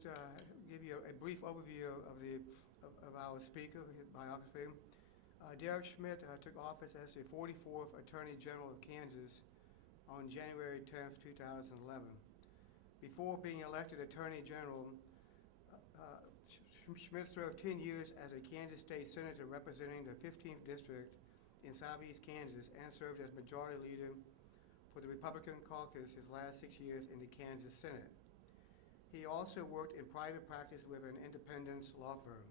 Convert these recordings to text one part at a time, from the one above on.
just give you a brief overview of our speaker, his biography. Derek Schmidt took office as the 44th Attorney General of Kansas on January 10th, 2011. Before being elected Attorney General, Schmidt served 10 years as a Kansas State Senator representing the 15th District in Southeast Kansas and served as Majority Leader for the Republican caucus his last 6 years in the Kansas Senate. He also worked in private practice with an independent law firm.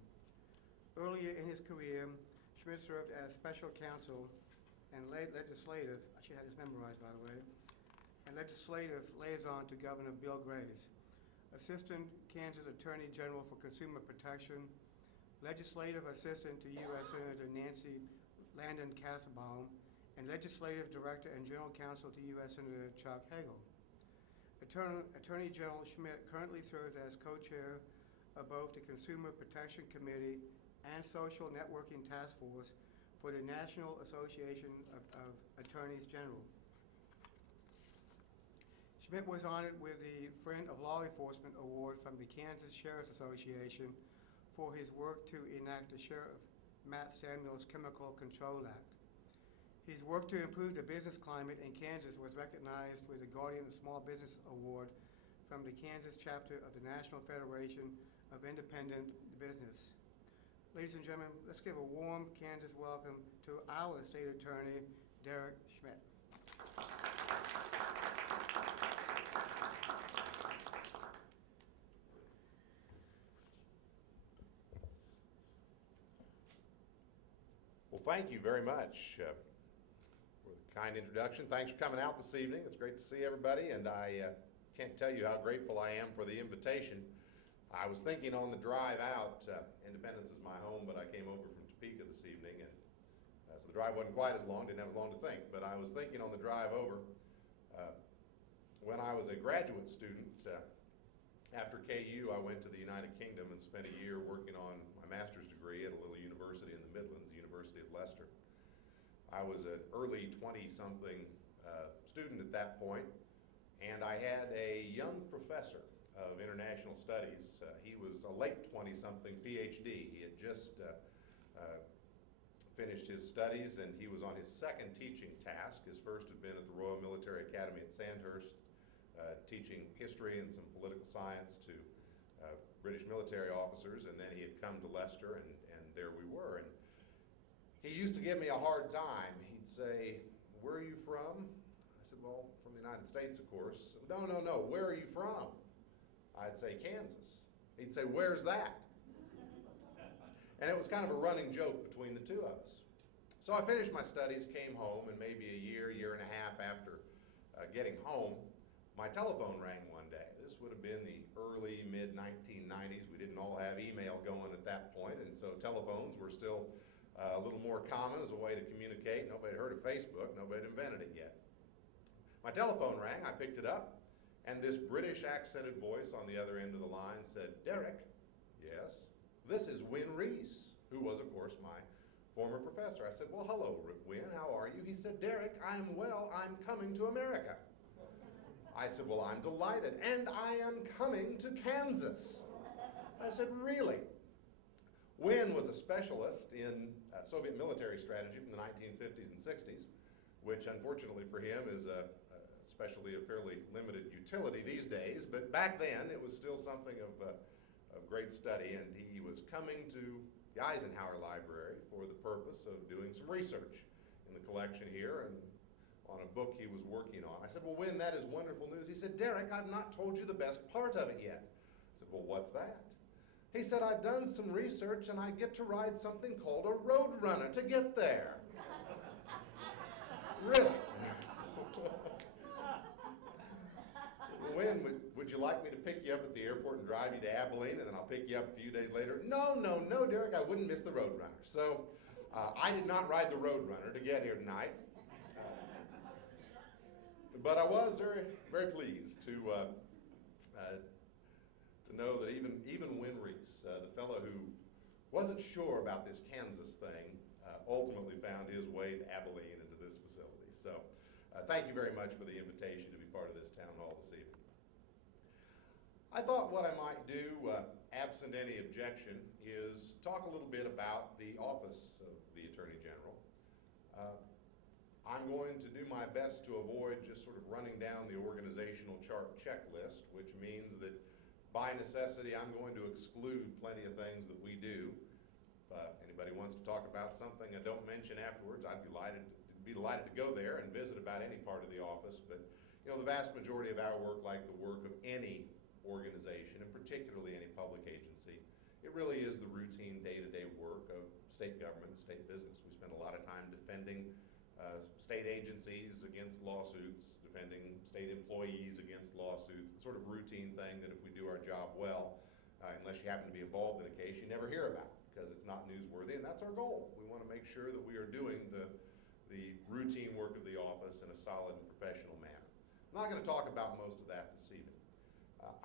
Earlier in his career, Schmidt served as special counsel and legislative, I should have this memorized by the way, and legislative liaison to Governor Bill Graves, Assistant Kansas Attorney General for Consumer Protection, legislative assistant to U.S. Senator Nancy Landon Castlebaum, and legislative director and general counsel to U.S. Senator Chuck Hagel. Attorney General Schmidt currently serves as co-chair of both the Consumer Protection Committee and Social Networking Task Force for the National Association of Attorneys General. Schmidt was honored with the Friend of Law Enforcement Award from the Kansas Sheriff's Association for his work to enact the Sheriff Matt Samuel's Chemical Control Act. His work to improve the business climate in Kansas was recognized with the Guardian of Small Business Award from the Kansas chapter of the National Federation of Independent Business. Ladies and gentlemen, let's give a warm Kansas welcome to our state attorney, Derek Schmidt. Well, thank you very much for the kind introduction. Thanks for coming out this evening. It's great to see everybody, and I can't tell you how grateful I am for the invitation. I was thinking on the drive out, Independence is my home, but I came over from Topeka this evening, and so the drive wasn't quite as long, didn't have as long to think, but I was thinking on the drive over, when I was a graduate student, after KU, I went to the United Kingdom and spent a year working on my master's degree at a little university in the Midlands, the University of Leicester. I was an early 20-something student at that point, and I had a young professor of international studies. He was a late 20-something PhD. He had just finished his studies, and he was on his second teaching task. His first had been at the Royal Military Academy at Sandhurst, teaching history and some political science to British military officers, and then he had come to Leicester, and there we were. And he used to give me a hard time. He'd say, "Where are you from?" I said, "Well, from the United States, of course." No, where are you from? I'd say, "Kansas." He'd say, "Where's that?" And it was kind of a running joke between the two of us. So I finished my studies, came home, and maybe a year and a half after getting home, my telephone rang one day. This would have been the early, mid-1990s. We didn't all have email going at that point, and so telephones were still a little more common as a way to communicate. Nobody had heard of Facebook. Nobody had invented it yet. My telephone rang. I picked it up, and this British accented voice on the other end of the line said, "Derek." "Yes." "This is Win Reese," who was, of course, my former professor. I said, "Well, hello, Win. How are you?" He said, "Derek, I'm well. I'm coming to America." I said, "Well, I'm delighted, and I am coming to Kansas." I said, "Really?" Win was a specialist in Soviet military strategy from the 1950s and 60s, which unfortunately for him is a specialty of fairly limited utility these days, but back then it was still something of great study, and he was coming to the Eisenhower Library for the purpose of doing some research in the collection here and on a book he was working on. I said, "Well, Win, that is wonderful news." He said, "Derek, I've not told you the best part of it yet." I said, "Well, what's that?" He said, "I've done some research and I get to ride something called a road runner to get there." Really? "Win, would you like me to pick you up at the airport and drive you to Abilene, and then I'll pick you up a few days later?" No, Derek, I wouldn't miss the road runner. So I did not ride the road runner to get here tonight. But I was very, very pleased to know that even Win Reese, the fellow who wasn't sure about this Kansas thing, ultimately found his way to Abilene and to this facility. So thank you very much for the invitation to be part of this town hall this evening. I thought what I might do, absent any objection, is talk a little bit about the office of the Attorney General. I'm going to do my best to avoid just sort of running down the organizational chart checklist, which means that by necessity I'm going to exclude plenty of things that we do. If anybody wants to talk about something I don't mention afterwards, I'd be delighted to go there and visit about any part of the office. But you know, the vast majority of our work, like the work of any organization, and particularly any public agency, it really is the routine day-to-day work of state government and state business. We spend a lot of time defending state agencies against lawsuits, defending state employees against lawsuits, the sort of routine thing that if we do our job well, unless you happen to be involved in a case, you never hear about because it's not newsworthy, and that's our goal. We want to make sure that we are doing the routine work of the office in a solid and professional manner. I'm not going to talk about most of that this evening.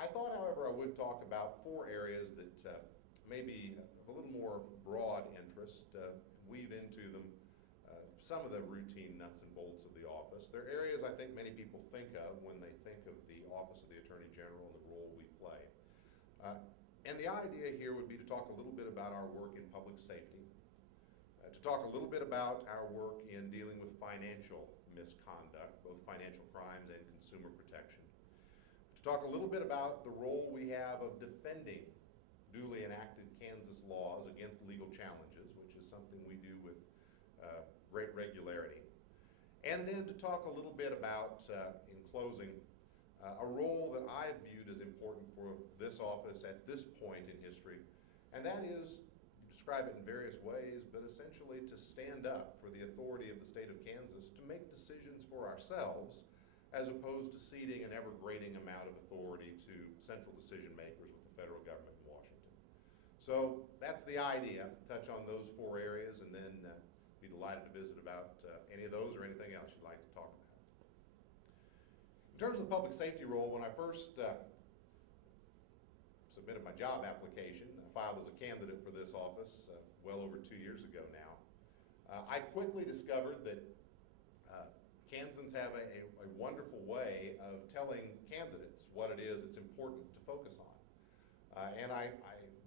I thought, however, I would talk about 4 areas that may be of a little more broad interest, weave into them some of the routine nuts and bolts of the office. They're areas I think many people think of when they think of the Office of the Attorney General and the role we play. And the idea here would be to talk a little bit about our work in public safety, to talk a little bit about our work in dealing with financial misconduct, both financial crimes and consumer protection, to talk a little bit about the role we have of defending duly enacted Kansas laws against legal challenges, which is something we do with great regularity. And then to talk a little bit about, in closing, a role that I've viewed as important for this office at this point in history, and that is, you describe it in various ways, but essentially to stand up for the authority of the state of Kansas to make decisions for ourselves, as opposed to ceding an ever-grading amount of authority to central decision makers with the federal government in Washington. So that's the idea. Touch on those 4 areas and then be delighted to visit about any of those or anything else you'd like to talk about. In terms of the public safety role, when I first submitted my job application, filed as a candidate for this office well over 2 years ago now, I quickly discovered that Kansans have a wonderful way of telling candidates what it is that's important to focus on. And I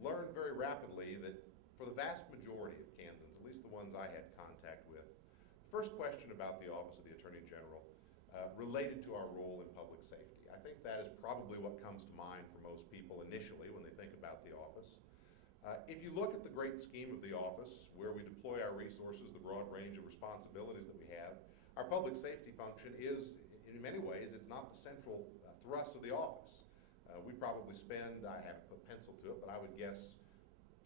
learned very rapidly that for the vast majority of Kansans, at least the ones I had contact with, the first question about the Office of the Attorney General related to our role in public safety. I think that is probably what comes to mind for most people initially when they think about the office. If you look at the great scheme of the office, where we deploy our resources, the broad range of responsibilities that we have, our public safety function is, in many ways, it's not the central thrust of the office. We probably spend, I haven't put pencil to it, but I would guess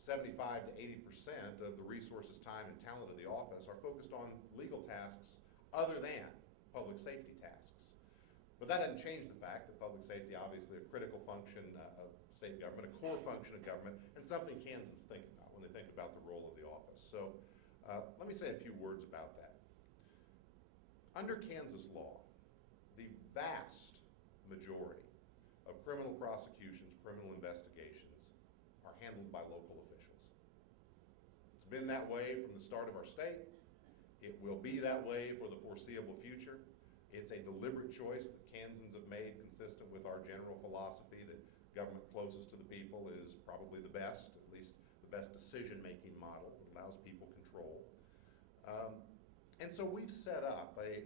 75 to 80% of the resources, time, and talent of the office are focused on legal tasks other than public safety tasks. But that doesn't change the fact that public safety, obviously, a critical function of state government, a core function of government, and something Kansans think about when they think about the role of the office. So let me say a few words about that. Under Kansas law, the vast majority of criminal prosecutions, criminal investigations, are handled by local officials. It's been that way from the start of our state. It will be that way for the foreseeable future. It's a deliberate choice that Kansans have made, consistent with our general philosophy that government closest to the people is probably the best, at least the best decision-making model that allows people control. And so we've set up a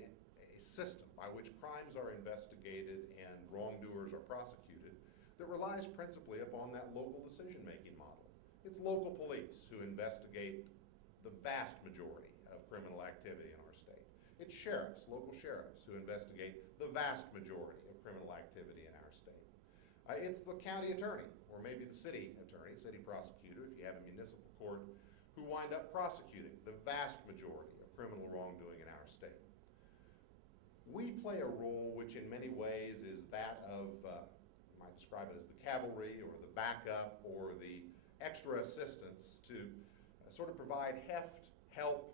system by which crimes are investigated and wrongdoers are prosecuted that relies principally upon that local decision-making model. It's local police who investigate the vast majority of criminal activity in our state. It's sheriffs, local sheriffs, who investigate the vast majority of criminal activity in our state. It's the county attorney, or maybe the city attorney, city prosecutor, if you have a municipal court, who wind up prosecuting the vast majority of criminal wrongdoing in our state. We play a role which in many ways is that of, you might describe it as the cavalry or the backup or the extra assistance to sort of provide heft, help,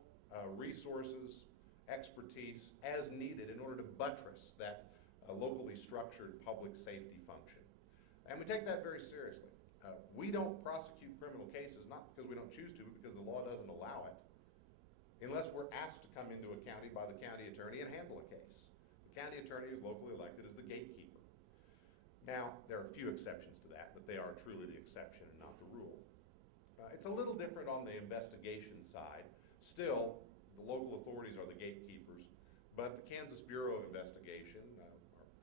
resources, expertise as needed in order to buttress that locally structured public safety function. And we take that very seriously. We don't prosecute criminal cases, not because we don't choose to, but because the law doesn't allow it, unless we're asked to come into a county by the county attorney and handle a case. The county attorney is locally elected as the gatekeeper. Now, there are a few exceptions to that, but they are truly the exception and not the rule. It's a little different on the investigation side. Still, the local authorities are the gatekeepers, but the Kansas Bureau of Investigation, our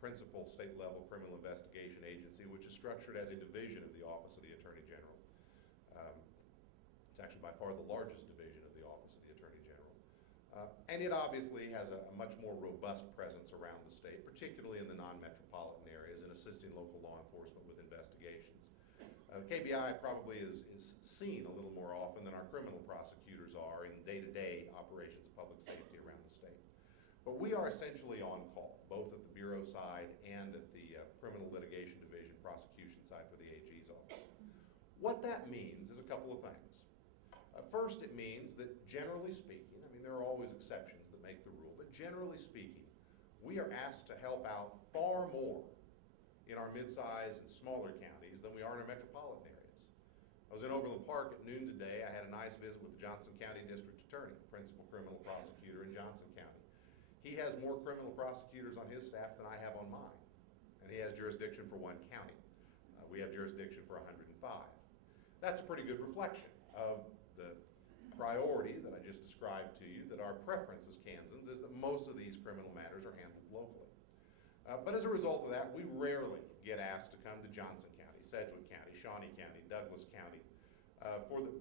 principal state-level criminal investigation agency, which is structured as a division of the Office of the Attorney General. It's actually by far the largest division of the Office of the Attorney General. And it obviously has a much more robust presence around the state, particularly in the non-metropolitan areas, in assisting local law enforcement with investigations. The KBI probably is seen a little more often than our criminal prosecutors are in day-to-day operations of public safety around the state. But we are essentially on call, both at the Bureau side and at the Criminal Litigation Division prosecution side for the AG's office. What that means is a couple of things. First, it means that generally speaking, I mean, there are always exceptions that make the rule, but generally speaking, we are asked to help out far more in our mid-sized and smaller counties than we are in our metropolitan areas. I was in Overland Park at noon today. I had a nice visit with the Johnson County District Attorney, the principal criminal prosecutor in Johnson County. He has more criminal prosecutors on his staff than I have on mine, and he has jurisdiction for one county. We have jurisdiction for 105. That's a pretty good reflection of the priority that I just described to you, that our preference as Kansans is that most of these criminal matters are handled locally. But as a result of that, we rarely get asked to come to Johnson County, Sedgwick County, Shawnee County, Douglas County,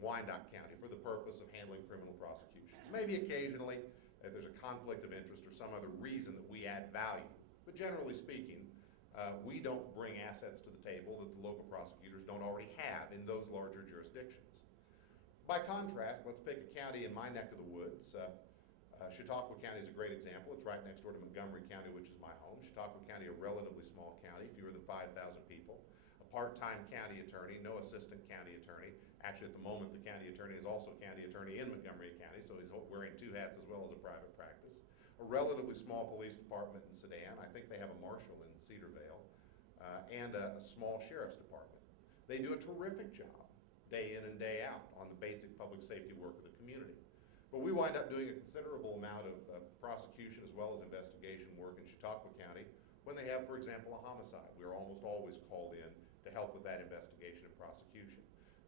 Wyandotte County for the purpose of handling criminal prosecutions. Maybe occasionally if there's a conflict of interest or some other reason that we add value. But generally speaking, we don't bring assets to the table that the local prosecutors don't already have in those larger jurisdictions. By contrast, let's pick a county in my neck of the woods. Chautauqua County is a great example. It's right next door to Montgomery County, which is my home. Chautauqua County, a relatively small county, fewer than 5,000 people. A part-time county attorney, no assistant county attorney. Actually, at the moment, the county attorney is also county attorney in Montgomery County, so he's wearing two hats as well as a private practice. A relatively small police department in Sedan. I think they have a marshal in Cedarvale, and a small sheriff's department. They do a terrific job, day in and day out, on the basic public safety work of the community. But we wind up doing a considerable amount of prosecution as well as investigation work in Chautauqua County when they have, for example, a homicide. We are almost always called in to help with that investigation and prosecution.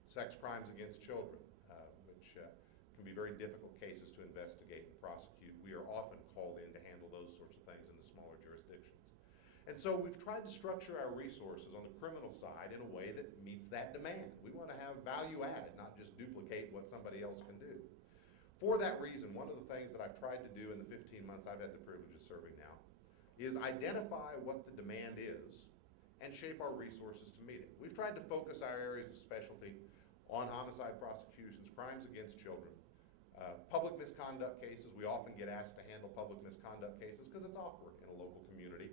Sex crimes against children, which can be very difficult cases to investigate and prosecute. We are often called in to handle those sorts of things in the smaller jurisdictions. And so we've tried to structure our resources on the criminal side in a way that meets that demand. We want to have value added, not just duplicate what somebody else can do. For that reason, one of the things that I've tried to do in the 15 months I've had the privilege of serving now is identify what the demand is and shape our resources to meet it. We've tried to focus our areas of specialty on homicide prosecutions, crimes against children, public misconduct cases. We often get asked to handle public misconduct cases because it's awkward in a local community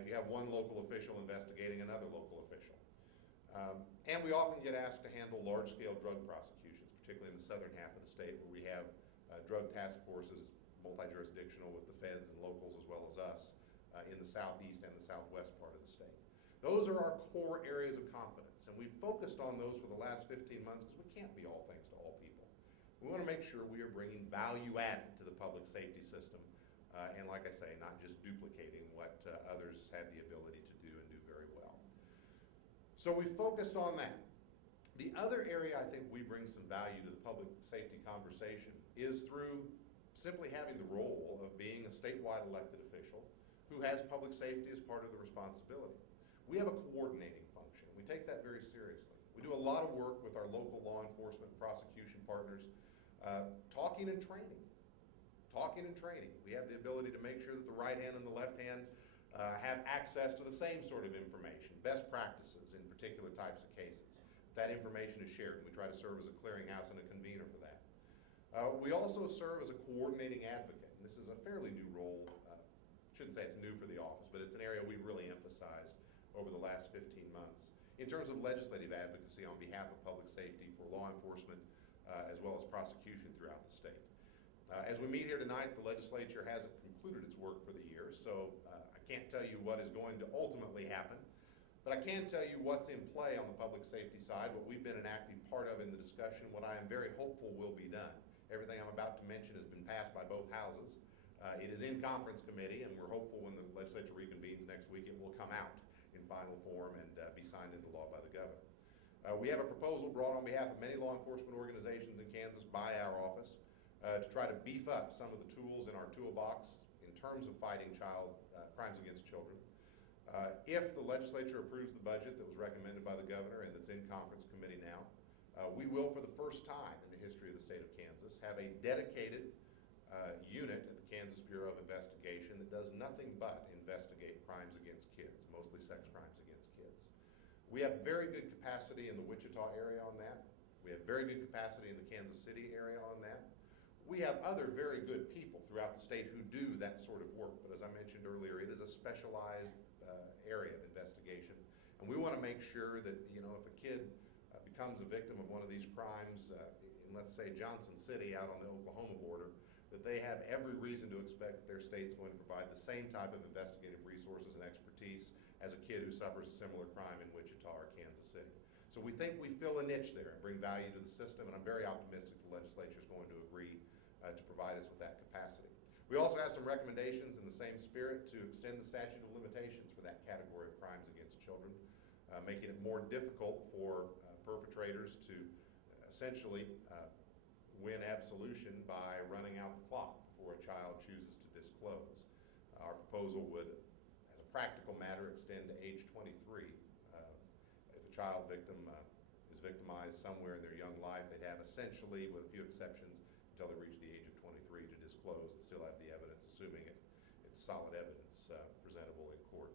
if you have one local official investigating another local official. And we often get asked to handle large-scale drug prosecutions, particularly in the southern half of the state where we have drug task forces, multi-jurisdictional with the feds and locals as well as us in the southeast and the southwest part of the state. Those are our core areas of competence, and we've focused on those for the last 15 months because we can't be all things to all people. We want to make sure we are bringing value added to the public safety system, and like I say, not just duplicating what others have the ability to do and do very well. So we focused on that. The other area I think we bring some value to the public safety conversation is through simply having the role of being a statewide elected official who has public safety as part of the responsibility. We have a coordinating function. We take that very seriously. We do a lot of work with our local law enforcement and prosecution partners, talking and training. We have the ability to make sure that the right hand and the left hand have access to the same sort of information, best practices in particular types of cases. That information is shared, and we try to serve as a clearinghouse and a convener for that. We also serve as a coordinating advocate. And this is a fairly new role. Shouldn't say it's new for the office, but it's an area we've really emphasized over the last 15 months in terms of legislative advocacy on behalf of public safety for law enforcement as well as prosecution throughout the state. As we meet here tonight, the legislature hasn't concluded its work for the year, so I can't tell you what is going to ultimately happen, but I can tell you what's in play on the public safety side, what we've been an active part of in the discussion, what I am very hopeful will be done. Everything I'm about to mention has been passed by both houses. It is in conference committee, and we're hopeful when the legislature reconvenes next week it will come out in final form and be signed into law by the governor. We have a proposal brought on behalf of many law enforcement organizations in Kansas by our office to try to beef up some of the tools in our toolbox in terms of fighting crimes against children. If the legislature approves the budget that was recommended by the governor and that's in conference committee now, we will, for the first time in the history of the state of Kansas, have a dedicated unit at the Kansas Bureau of Investigation that does nothing but investigate crimes against kids, mostly sex crimes against kids. We have very good capacity in the Wichita area on that. We have very good capacity in the Kansas City area on that. We have other very good people throughout the state who do that sort of work, but as I mentioned earlier, it is a specialized area of investigation. And we want to make sure that, you know, if a kid becomes a victim of one of these crimes in, let's say, Johnson City out on the Oklahoma border, that they have every reason to expect that their state's going to provide the same type of investigative resources and expertise as a kid who suffers a similar crime in Wichita or Kansas City. So we think we fill a niche there and bring value to the system, and I'm very optimistic the legislature is going to agree to provide us with that capacity. We also have some recommendations in the same spirit to extend the statute of limitations for that category of crimes against children, making it more difficult for perpetrators to essentially win absolution by running out the clock before a child chooses to disclose. Our proposal would, as a practical matter, extend to age 23. If a child victim is victimized somewhere in their young life, they'd have essentially, with a few exceptions, until they reach the age of 23 to disclose and still have the evidence, assuming it's solid evidence presentable in court.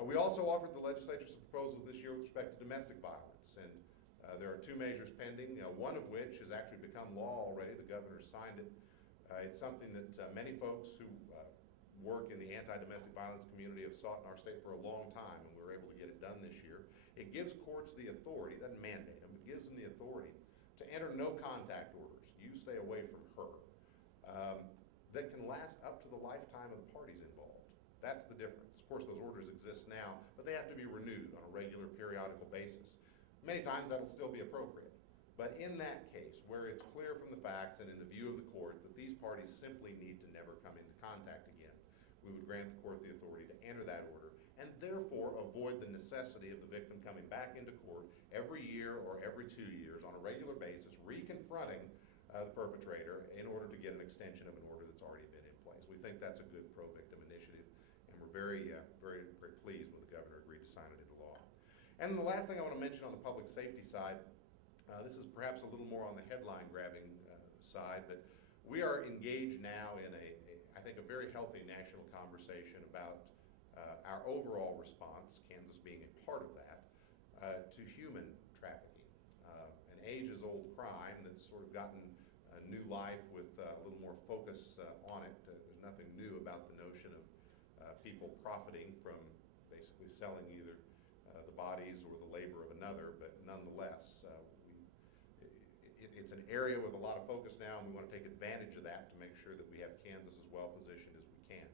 We also offered the legislature some proposals this year with respect to domestic violence, and there are two measures pending, one of which has actually become law already. The governor signed it. It's something that many folks who work in the anti-domestic violence community have sought in our state for a long time, and we were able to get it done this year. It gives courts the authority, it doesn't mandate them, it gives them the authority to enter no contact orders, you stay away from her, that can last up to the lifetime of the parties involved. That's the difference. Of course, those orders exist now, but they have to be renewed on a regular periodical basis. Many times that'll still be appropriate. But in that case, where it's clear from the facts and in the view of the court that these parties simply need to never come into contact again, we would grant the court the authority to enter that order and therefore avoid the necessity of the victim coming back into court every year or every 2 years on a regular basis, reconfronting the perpetrator in order to get an extension of an order that's already been in place. We think that's a good pro-victim initiative, and we're very pleased when the governor agreed to sign it into law. And the last thing I want to mention on the public safety side, this is perhaps a little more on the headline-grabbing side, but we are engaged now in I think a very healthy national conversation about our overall response, Kansas being a part of that, to human trafficking, an ages-old crime that's sort of gotten new life with a little more focus on it. There's nothing new about the notion of people profiting from basically selling either the bodies or the labor of another, but nonetheless, it's an area with a lot of focus now, and we want to take advantage of that to make sure that we have Kansas as well positioned as we can.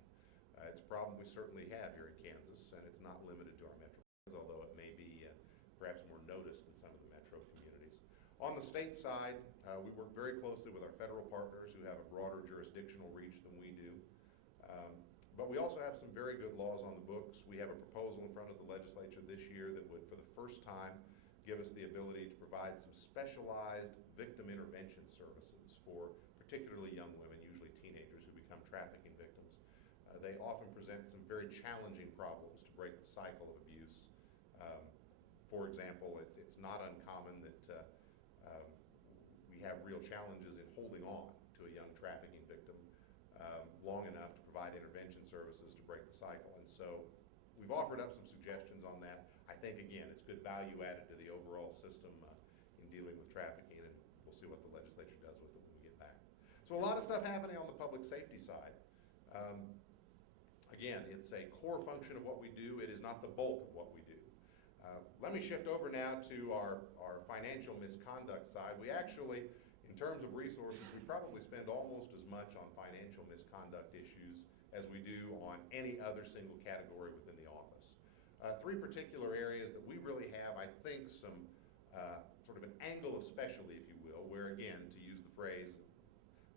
It's a problem we certainly have here in Kansas, and it's not limited to our metro areas, although it may be perhaps more noticed in some of the metro communities. On the state side, we work very closely with our federal partners who have a broader jurisdictional reach than we do. But we also have some very good laws on the books. We have a proposal in front of the legislature this year that would, for the first time, give us the ability to provide some specialized victim intervention services for particularly young women, usually teenagers, who become trafficking victims. They often present some very challenging problems to break the cycle of abuse. For example, it's not uncommon that we have real challenges in holding on to a young trafficking victim long enough to provide intervention services to break the cycle. And so we've offered up some suggestions on that. I think, again, it's good value added to the overall system in dealing with trafficking, and we'll see what the legislature does with it when we get back. So a lot of stuff happening on the public safety side. Again, it's a core function of what we do. It is not the bulk of what we do. Let me shift over now to our financial misconduct side. We actually, in terms of resources, we probably spend almost as much on financial misconduct issues as we do on any other single category within the office. Three particular areas that we really have, I think, some sort of an angle of specialty, if you will, where, again, to use the phrase,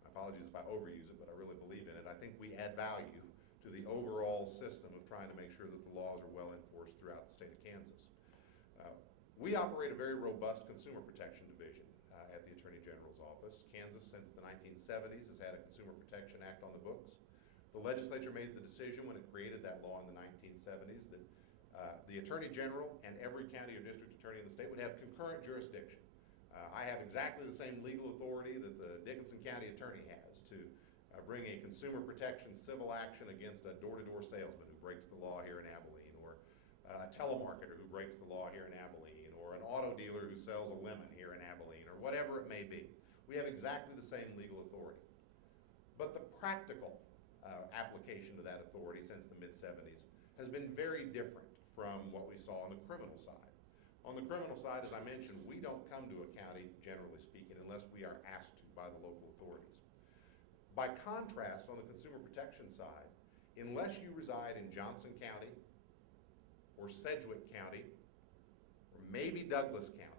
my apologies if I overuse it, but I really believe in it, I think we add value to the overall system of trying to make sure that the laws are well enforced throughout the state of Kansas. We operate a very robust consumer protection division at the Attorney General's office. Kansas, since the 1970s, has had a Consumer Protection Act on the books. The legislature made the decision when it created that law in the 1970s that the Attorney General and every county or district attorney in the state would have concurrent jurisdiction. I have exactly the same legal authority that the Dickinson County Attorney has to bring a consumer protection civil action against a door-to-door salesman who breaks the law here in Abilene, or a telemarketer who breaks the law here in Abilene, or an auto dealer who sells a lemon here in Abilene, or whatever it may be. We have exactly the same legal authority. But the practical application to that authority since the mid-70s has been very different from what we saw on the criminal side. On the criminal side, as I mentioned, we don't come to a county, generally speaking, unless we are asked to by the local authorities. By contrast, on the consumer protection side, unless you reside in Johnson County or Sedgwick County, or maybe Douglas County,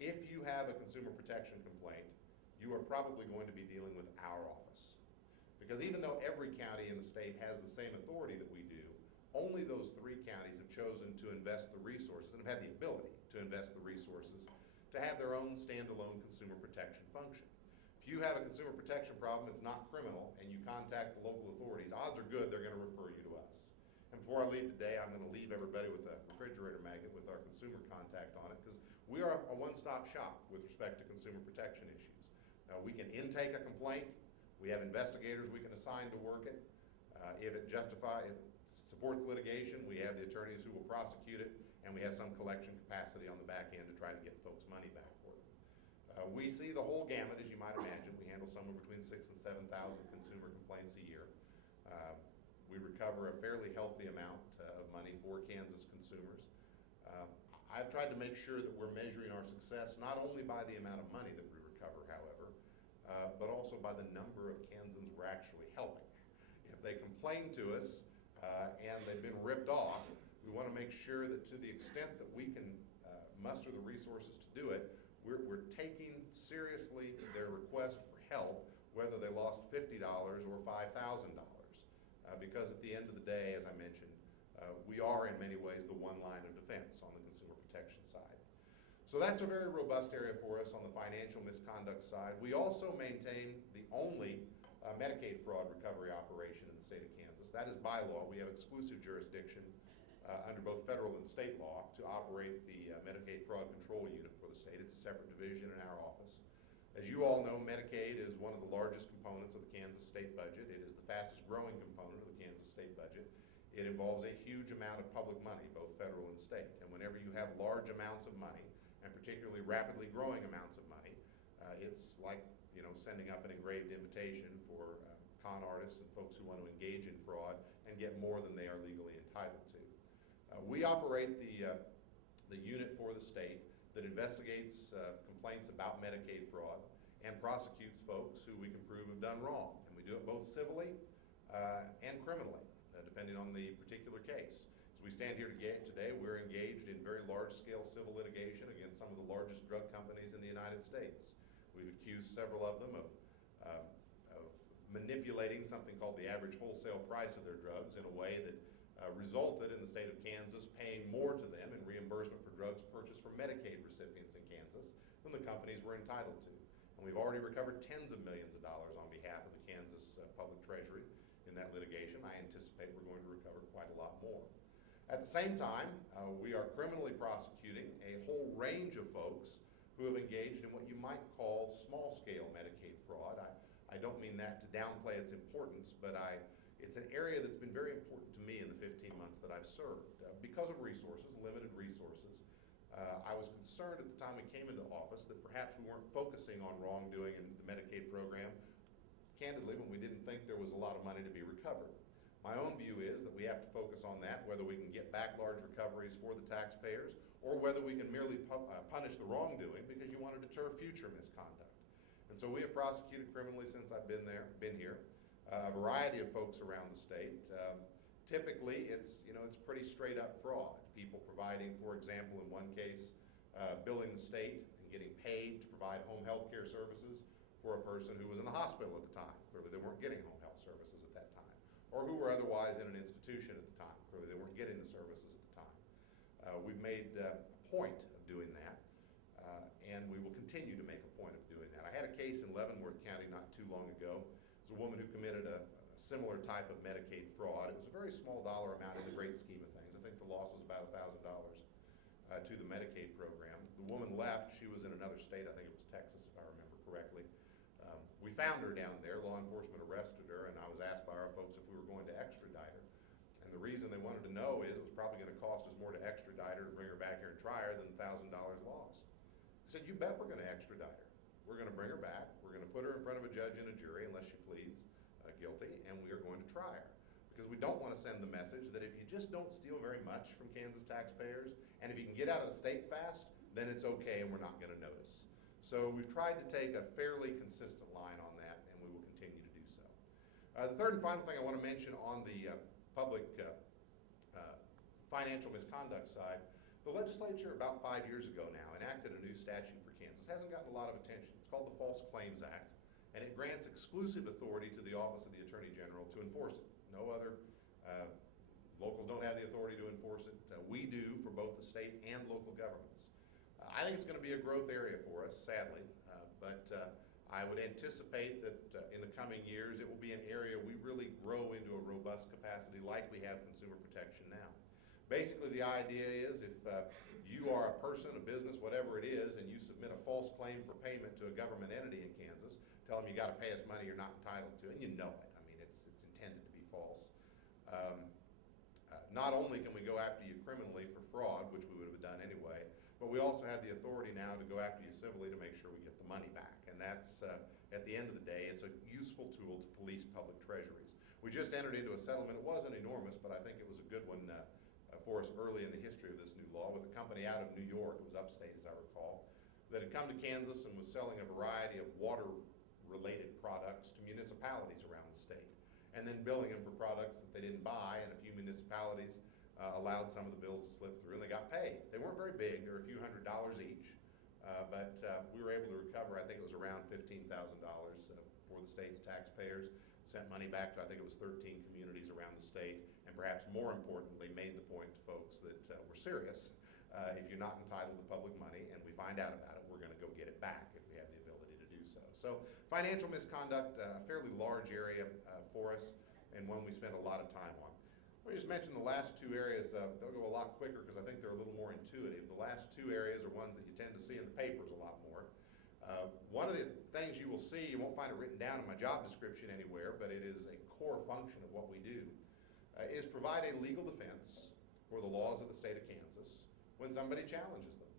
if you have a consumer protection complaint, you are probably going to be dealing with our office. Because even though every county in the state has the same authority that we do, only those 3 counties have chosen to invest the resources and have had the ability to invest the resources to have their own standalone consumer protection function. If you have a consumer protection problem, it's not criminal, and you contact the local authorities, odds are good they're going to refer you to us. And before I leave today, I'm going to leave everybody with a refrigerator magnet with our consumer contact on it, because we are a one-stop shop with respect to consumer protection issues. We can intake a complaint. We have investigators we can assign to work it. If it supports litigation, we have the attorneys who will prosecute it, and we have some collection capacity on the back end to try to get folks' money back for them. We see the whole gamut, as you might imagine. We handle somewhere between 6,000 and 7,000 consumer complaints a year. We recover a fairly healthy amount of money for Kansas consumers. I've tried to make sure that we're measuring our success not only by the amount of money that we recover, however, but also by the number of Kansans we're actually helping. If they complain to us and they've been ripped off, we want to make sure that to the extent that we can muster the resources to do it, we're taking seriously their request for help, whether they lost $50 or $5,000. Because at the end of the day, as I mentioned, we are in many ways the one line of defense on the consumer protection side. So that's a very robust area for us on the financial misconduct side. We also maintain the only Medicaid fraud recovery operation in the state of Kansas. That is by law. We have exclusive jurisdiction under both federal and state law to operate the Medicaid Fraud Control Unit for the state. It's a separate division in our office. As you all know, Medicaid is one of the largest components of the Kansas state budget. It is the fastest growing component of the Kansas state budget. It involves a huge amount of public money, both federal and state. And whenever you have large amounts of money, and particularly rapidly growing amounts of money, it's like sending up an engraved invitation for con artists and folks who want to engage in fraud and get more than they are legally entitled to. We operate the unit for the state that investigates complaints about Medicaid fraud and prosecutes folks who we can prove have done wrong. And we do it both civilly and criminally, depending on the particular case. As we stand here today, we're engaged in very large-scale civil litigation against some of the largest drug companies in the United States. We've accused several of them of manipulating something called the average wholesale price of their drugs in a way that resulted in the state of Kansas paying more to them in reimbursement for drugs purchased from Medicaid recipients in Kansas than the companies were entitled to. And we've already recovered tens of millions of dollars on behalf of the Kansas public treasury in that litigation. I anticipate we're going to recover quite a lot more. At the same time, we are criminally prosecuting a whole range of folks who have engaged in what you might call small-scale Medicaid fraud. I don't mean that to downplay its importance, but it's an area that's been very important to me in the 15 months that I've served. Because of resources, limited resources, I was concerned at the time we came into office that perhaps we weren't focusing on wrongdoing in the Medicaid program, candidly, when we didn't think there was a lot of money to be recovered. My own view is that we have to focus on that, whether we can get back large recoveries for the taxpayers or whether we can merely punish the wrongdoing because you want to deter future misconduct. And so we have prosecuted criminally since I've been here, a variety of folks around the state. Typically, it's pretty straight up fraud. People providing, for example, in one case, billing the state and getting paid to provide home health care services for a person who was in the hospital at the time. Clearly, they weren't getting home health services at that time. or who were otherwise in an institution at the time. Clearly, they weren't getting the services at the time. We've made a point of doing that, and we will continue to make a point of doing that. I had a case in Leavenworth County not too long ago. It was a woman who committed a similar type of Medicaid fraud. It was a very small dollar amount in the great scheme of things. I think the loss was about $1,000 to the Medicaid program. The woman left. She was in another state. I think it was Texas, if I remember correctly. We found her down there. Law enforcement arrested her, and I was asked by our folks if we were going to extradite her. And the reason they wanted to know is it was probably going to cost us more to extradite her to bring her back here and try her than $1,000 lost. I said, you bet we're going to extradite her. We're going to bring her back. We're going to put her in front of a judge and a jury unless she pleads guilty, and we are going to try her. Because we don't want to send the message that if you just don't steal very much from Kansas taxpayers, and if you can get out of the state fast, then it's okay and we're not going to notice. So we've tried to take a fairly consistent line on that, and we will continue to do so. The third and final thing I want to mention on the public financial misconduct side, the legislature about 5 years ago now enacted a new statute for Kansas. It hasn't gotten a lot of attention. It's called the False Claims Act, and it grants exclusive authority to the Office of the Attorney General to enforce it. No other locals don't have the authority to enforce it. We do for both the state and local governments. I think it's going to be a growth area for us, sadly, but I would anticipate that in the coming years it will be an area we really grow into a robust capacity like we have consumer protection now. Basically, the idea is if you are a person, a business, whatever it is, and you submit a false claim for payment to a government entity in Kansas, tell them you got to pay us money you're not entitled to, and you know it. I mean, it's intended to be false. Not only can we go after you criminally for fraud, which we would have done anyway, but we also have the authority now to go after you civilly to make sure we get the money back. And that's, at the end of the day, it's a useful tool to police public treasuries. We just entered into a settlement. It wasn't enormous, but I think it was a good one for us early in the history of this new law with a company out of New York, it was upstate as I recall, that had come to Kansas and was selling a variety of water-related products to municipalities around the state, and then billing them for products that they didn't buy, and a few municipalities allowed some of the bills to slip through, and they got paid. They weren't very big. They were a few $100s each, but we were able to recover, I think it was around $15,000 for the state's taxpayers, sent money back to, I think it was 13 communities around the state, and perhaps more importantly, made the point to folks that we're serious. If you're not entitled to public money and we find out about it, we're going to go get it back if we have the ability to do so. So financial misconduct, a fairly large area for us, and one we spend a lot of time on. We just mentioned the last two areas. They'll go a lot quicker because I think they're a little more intuitive. The last two areas are ones that you tend to see in the papers a lot more. One of the things you will see, you won't find it written down in my job description anywhere, but it is a core function of what we do, is provide a legal defense for the laws of the state of Kansas when somebody challenges them.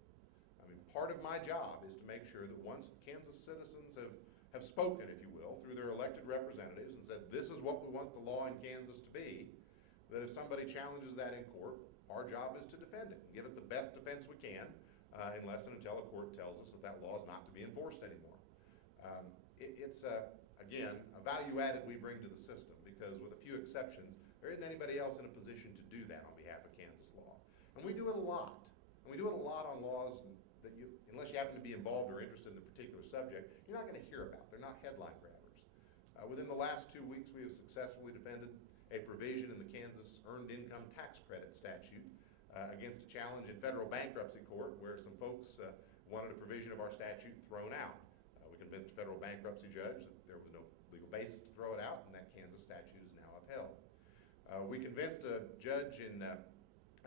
I mean, part of my job is to make sure that once the Kansas citizens have spoken, if you will, through their elected representatives and said, this is what we want the law in Kansas to be, that if somebody challenges that in court, our job is to defend it, give it the best defense we can, unless and until a court tells us that that law is not to be enforced anymore. It's, again, a value added we bring to the system because with a few exceptions, there isn't anybody else in a position to do that on behalf of Kansas law. And we do it a lot. And we do it a lot on laws that you, unless you happen to be involved or interested in the particular subject, you're not going to hear about. They're not headline grabbers. Within the last 2 weeks, we have successfully defended a provision in the Kansas Earned Income Tax Credit statute against a challenge in federal bankruptcy court where some folks wanted a provision of our statute thrown out. We convinced a federal bankruptcy judge that there was no legal basis to throw it out, and that Kansas statute is now upheld. We convinced a judge in,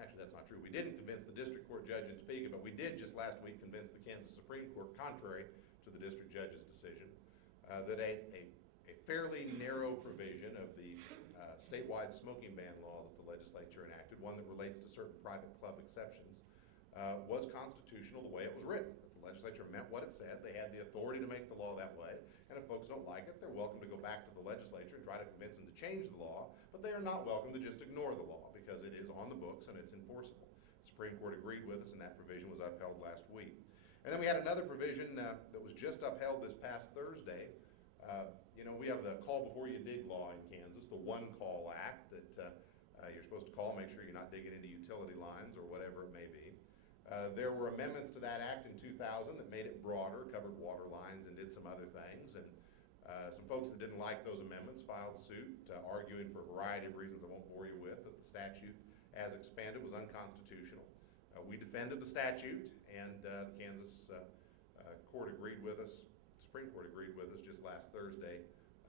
actually that's not true, we didn't convince the district court judge in Topeka, but we did just last week convince the Kansas Supreme Court, contrary to the district judge's decision, that a fairly narrow provision of the statewide smoking ban law that the legislature enacted, one that relates to certain private club exceptions, was constitutional the way it was written. The legislature meant what it said. They had the authority to make the law that way, and if folks don't like it, they're welcome to go back to the legislature and try to convince them to change the law, but they are not welcome to just ignore the law because it is on the books and it's enforceable. The Supreme Court agreed with us, and that provision was upheld last week. And then we had another provision that was just upheld this past Thursday. We have the call before you dig law in Kansas, the One Call Act that you're supposed to call, make sure you're not digging into utility lines or whatever it may be. There were amendments to that act in 2000 that made it broader, covered water lines and did some other things. And Some folks that didn't like those amendments filed suit, arguing for a variety of reasons I won't bore you with, that the statute as expanded was unconstitutional. We defended the statute, and the Kansas court agreed with us, Supreme Court agreed with us just last Thursday.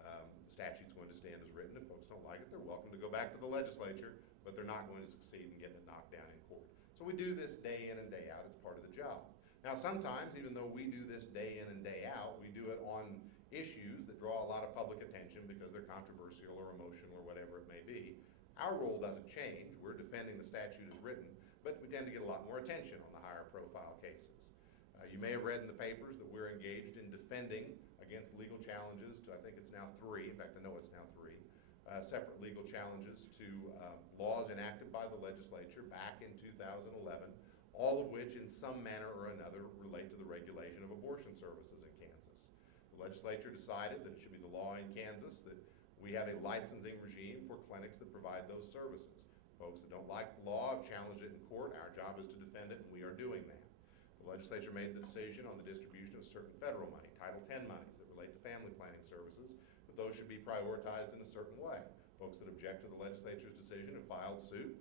The statute's going to stand as written. If folks don't like it, they're welcome to go back to the legislature, but they're not going to succeed in getting it knocked down in court. So we do this day in and day out. It's part of the job. Now sometimes, even though we do this day in and day out, we do it on issues that draw a lot of public attention because they're controversial or emotional or whatever it may be. Our role doesn't change. We're defending the statute as written, but we tend to get a lot more attention on the higher profile cases. You may have read in the papers that we're engaged in defending against legal challenges to, I think it's now 3, in fact I know it's now 3, separate legal challenges to laws enacted by the legislature back in 2011, all of which in some manner or another relate to the regulation of abortion services in Kansas. The legislature decided that it should be the law in Kansas that we have a licensing regime for clinics that provide those services. Folks that don't like the law have challenged it in court. Our job is to defend it, and we are doing that. The legislature made the decision on the distribution of certain federal money, Title X monies that relate to family planning services, that those should be prioritized in a certain way. Folks that object to the legislature's decision have filed suit,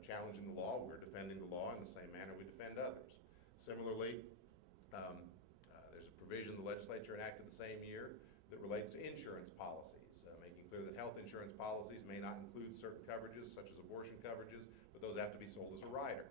challenging the law. We're defending the law in the same manner we defend others. Similarly, there's a provision the legislature enacted the same year that relates to insurance policies, making clear that health insurance policies may not include certain coverages, such as abortion coverages, but those have to be sold as a rider.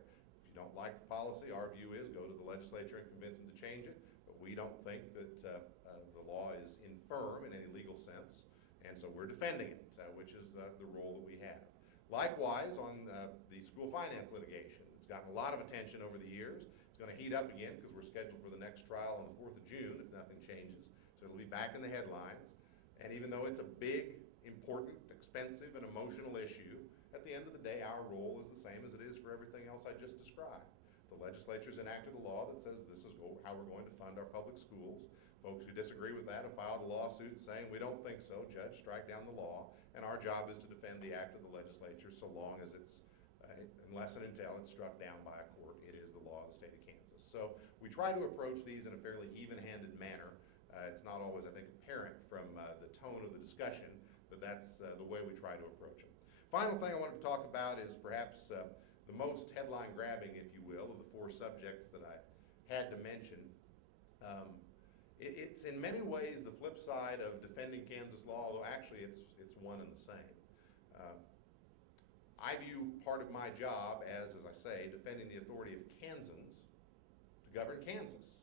If you don't like the policy, our view is go to the legislature and convince them to change it, but we don't think that the law is infirm in any legal sense, and so we're defending it, which is the role that we have. Likewise, on the school finance litigation, it's gotten a lot of attention over the years. It's going to heat up again because we're scheduled for the next trial on the 4th of June if nothing changes, so it'll be back in the headlines. And even though it's a big, important, expensive, and emotional issue, at the end of the day, our role is the same as it is for everything else I just described. The legislature's enacted a law that says this is how we're going to fund our public schools. Folks who disagree with that have filed a lawsuit saying, we don't think so, judge, strike down the law. And our job is to defend the act of the legislature so long as it's, unless and until it's struck down by a court, it is the law of the state of Kansas. So we try to approach these in a fairly even-handed manner. It's not always, I think, apparent from the tone of the discussion, but that's the way we try to approach it. Final thing I wanted to talk about is perhaps the most headline-grabbing, if you will, of the 4 subjects that I had to mention. It's in many ways the flip side of defending Kansas law, although actually it's one and the same. I view part of my job as I say, defending the authority of Kansans to govern Kansas.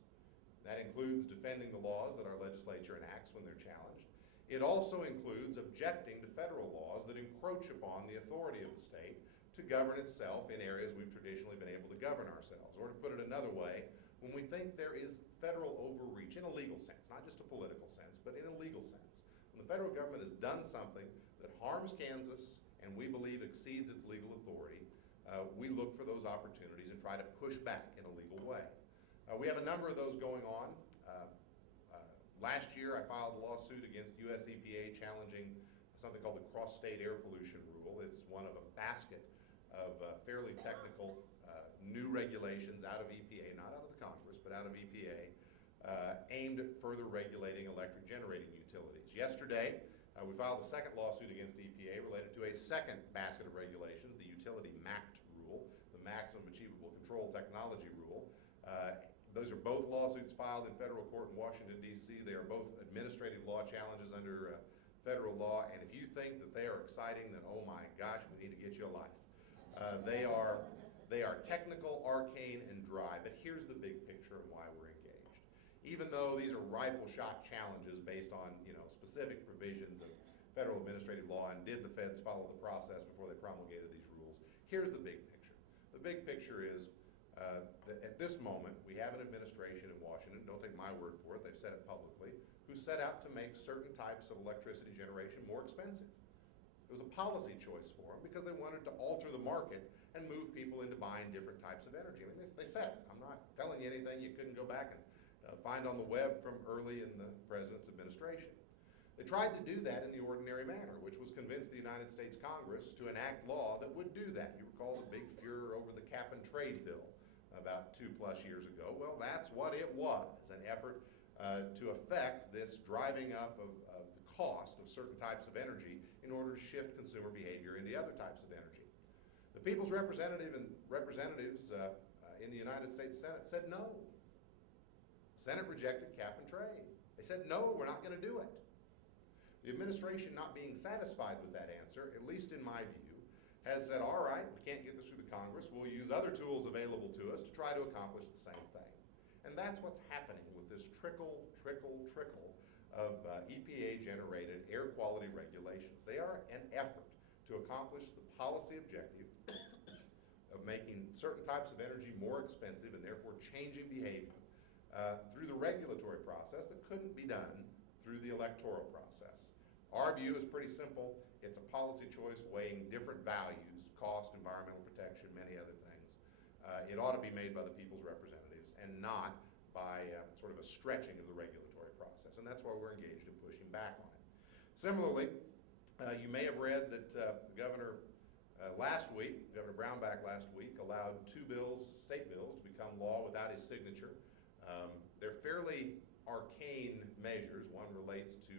That includes defending the laws that our legislature enacts when they're challenged. It also includes objecting to federal laws that encroach upon the authority of the state to govern itself in areas we've traditionally been able to govern ourselves. Or to put it another way, when we think there is federal overreach in a legal sense, not just a political sense, but in a legal sense, when the federal government has done something that harms Kansas and we believe exceeds its legal authority, we look for those opportunities and try to push back in a legal way. We have a number of those going on. Last year I filed a lawsuit against US EPA challenging something called the cross-state air pollution rule. It's one of a basket of fairly technical new regulations out of EPA, not out of the Congress, but out of EPA, aimed at further regulating electric generating utilities. Yesterday, we filed a second lawsuit against EPA related to a second basket of regulations, the utility MACT rule, the Maximum Achievable Control Technology rule. Those are both lawsuits filed in federal court in Washington, D.C. They are both administrative law challenges under federal law, and if you think that they are exciting, then oh my gosh, we need to get you a life. They are technical, arcane, and dry, but here's the big picture of why we're engaged. Even though these are rifle shot challenges based on specific provisions of federal administrative law, and did the feds follow the process before they promulgated these rules, here's the big picture. The big picture is that at this moment, we have an administration in Washington, don't take my word for it, they've said it publicly, who set out to make certain types of electricity generation more expensive. It was a policy choice for them because they wanted to alter the market and move people into buying different types of energy. I mean, they said it. I'm not telling you anything you couldn't go back and find on the web from early in the president's administration. They tried to do that in the ordinary manner, which was convince the United States Congress to enact law that would do that. You recall the big furor over the cap and trade bill about 2+ years ago. Well, that's what it was, an effort to affect this driving up of the cost of certain types of energy in order to shift consumer behavior into other types of energy. The people's representatives in the United States Senate said no. The Senate rejected cap and trade. They said, no, we're not going to do it. The administration, not being satisfied with that answer, at least in my view, has said, all right, we can't get this through the Congress, we'll use other tools available to us to try to accomplish the same thing. And that's what's happening with this trickle of EPA-generated air quality regulations. They are an effort to accomplish the policy objective of making certain types of energy more expensive and therefore changing behavior through the regulatory process that couldn't be done through the electoral process. Our view is pretty simple. It's a policy choice weighing different values, cost, environmental protection, many other things. It ought to be made by the people's representatives and not by sort of a stretching of the regulatory process. And that's why we're engaged in pushing back on it. Similarly, you may have read that Governor Brownback last week allowed two bills, state bills, to become law without his signature. They're fairly arcane measures. One relates to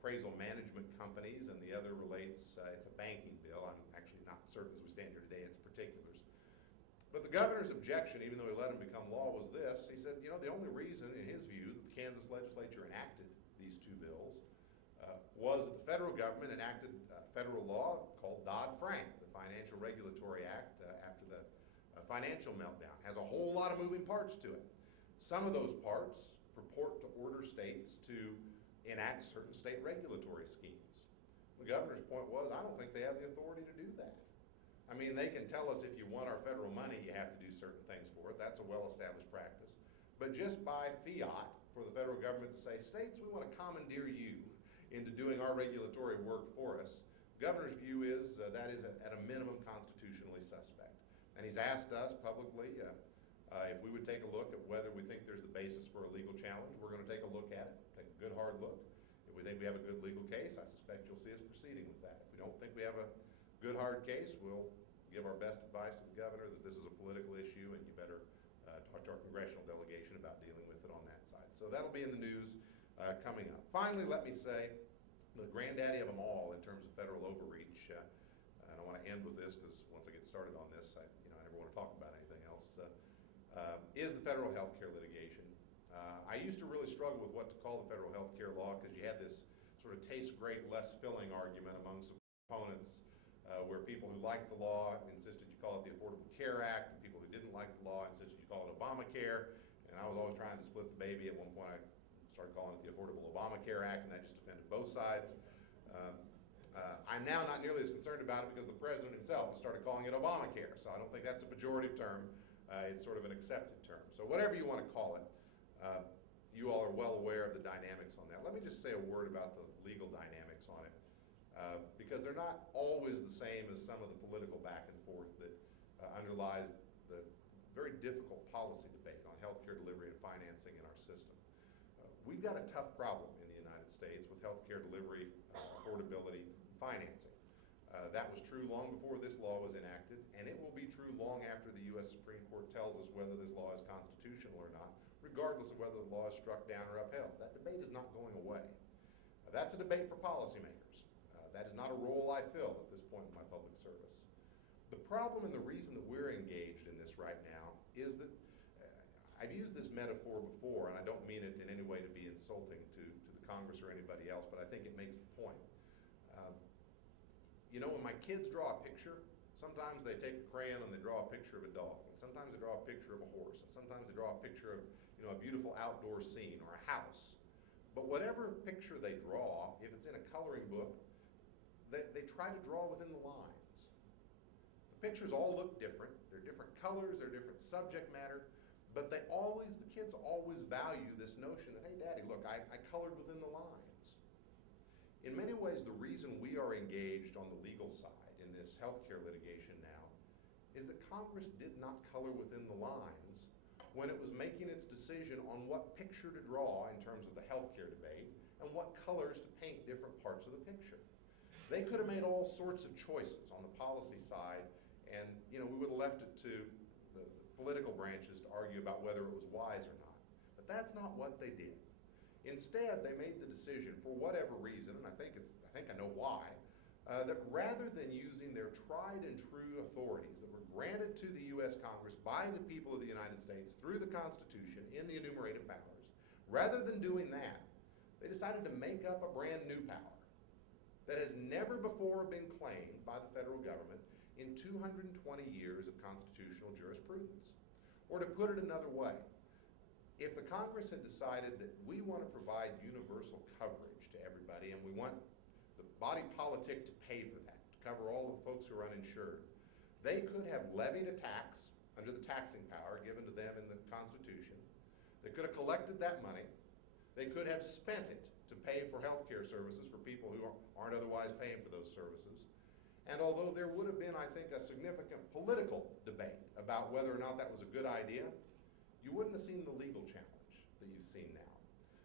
appraisal management companies, and the other relates, it's a banking bill. I'm actually not certain as we stand here today its particulars. But the governor's objection, even though he let them become law, was this. He said, you know, the only reason, in his view, that the Kansas legislature enacted these two bills was that the federal government enacted federal law called Dodd-Frank, the Financial Regulatory Act, after the financial meltdown. Has a whole lot of moving parts to it. Some of those parts purport to order states to enact certain state regulatory schemes. The governor's point was, I don't think they have the authority to do that. I mean, they can tell us if you want our federal money, you have to do certain things for it. That's a well-established practice. But just by fiat for the federal government to say, states, we want to commandeer you into doing our regulatory work for us, the governor's view is that is at a minimum constitutionally suspect. And he's asked us publicly if we would take a look at whether we think there's the basis for a legal challenge. We're going to take a look at it, take a good hard look. If we think we have a good legal case, I suspect you'll see us proceeding with that. If we don't think we have a good hard case, we'll give our best advice to the governor that this is a political issue and you better talk to our congressional delegation about dealing with it on that side. So that'll be in the news coming up. Finally, let me say, the granddaddy of them all in terms of federal overreach, and I want to end with this because once I get started on this, I never want to talk about anything else, is the federal health care litigation. I used to really struggle with what to call the federal health care law because you had this sort of taste great, less filling argument among some opponents where people who liked the law insisted you call it the Affordable Care Act, and people who didn't like the law insisted you call it Obamacare, and I was always trying to split the baby. At one point I started calling it the Affordable Obamacare Act, and that just offended both sides. I'm now not nearly as concerned about it because the president himself has started calling it Obamacare, so I don't think that's a pejorative term. It's sort of an accepted term. So whatever you want to call it, you all are well aware of the dynamics on that. Let me just say a word about the legal dynamics on it, because they're not always the same as some of the political back and forth that underlies the very difficult policy debate on healthcare delivery and financing in our system. We've got a tough problem in the United States with healthcare delivery, affordability, financing. That was true long before this law was enacted, and it will be true long after the U.S. Supreme Court tells us whether this law is constitutional or not, regardless of whether the law is struck down or upheld. That debate is not going away. That's a debate for policymakers. That is not a role I fill at this point in my public service. The problem and the reason that we're engaged in this right now is that I've used this metaphor before, and I don't mean it in any way to be insulting to the Congress or anybody else, but I think it makes the point. You know, when my kids draw a picture, sometimes they take a crayon and they draw a picture of a dog, and sometimes they draw a picture of a horse, and sometimes they draw a picture of, you know, a beautiful outdoor scene or a house. But whatever picture they draw, if it's in a coloring book, they try to draw within the lines. The pictures all look different. They're different colors, they're different subject matter, but the kids always value this notion that, hey, Daddy, look, I colored within the lines. In many ways, the reason we are engaged on the legal side in this healthcare litigation now is that Congress did not color within the lines when it was making its decision on what picture to draw in terms of the healthcare debate and what colors to paint different parts of the picture. They could have made all sorts of choices on the policy side, and we would have left it to the political branches to argue about whether it was wise or not. But that's not what they did. Instead, they made the decision, for whatever reason, and I think I know why, that rather than using their tried and true authorities that were granted to the U.S. Congress by the people of the United States through the Constitution in the enumerated powers, rather than doing that, they decided to make up a brand new power that has never before been claimed by the federal government in 220 years of constitutional jurisprudence. Or to put it another way, if the Congress had decided that we want to provide universal coverage to everybody and we want the body politic to pay for that, to cover all of the folks who are uninsured, they could have levied a tax under the taxing power given to them in the Constitution. They could have collected that money. They could have spent it to pay for health care services for people who aren't otherwise paying for those services. And although there would have been, I think, a significant political debate about whether or not that was a good idea, you wouldn't have seen the legal challenge that you've seen now.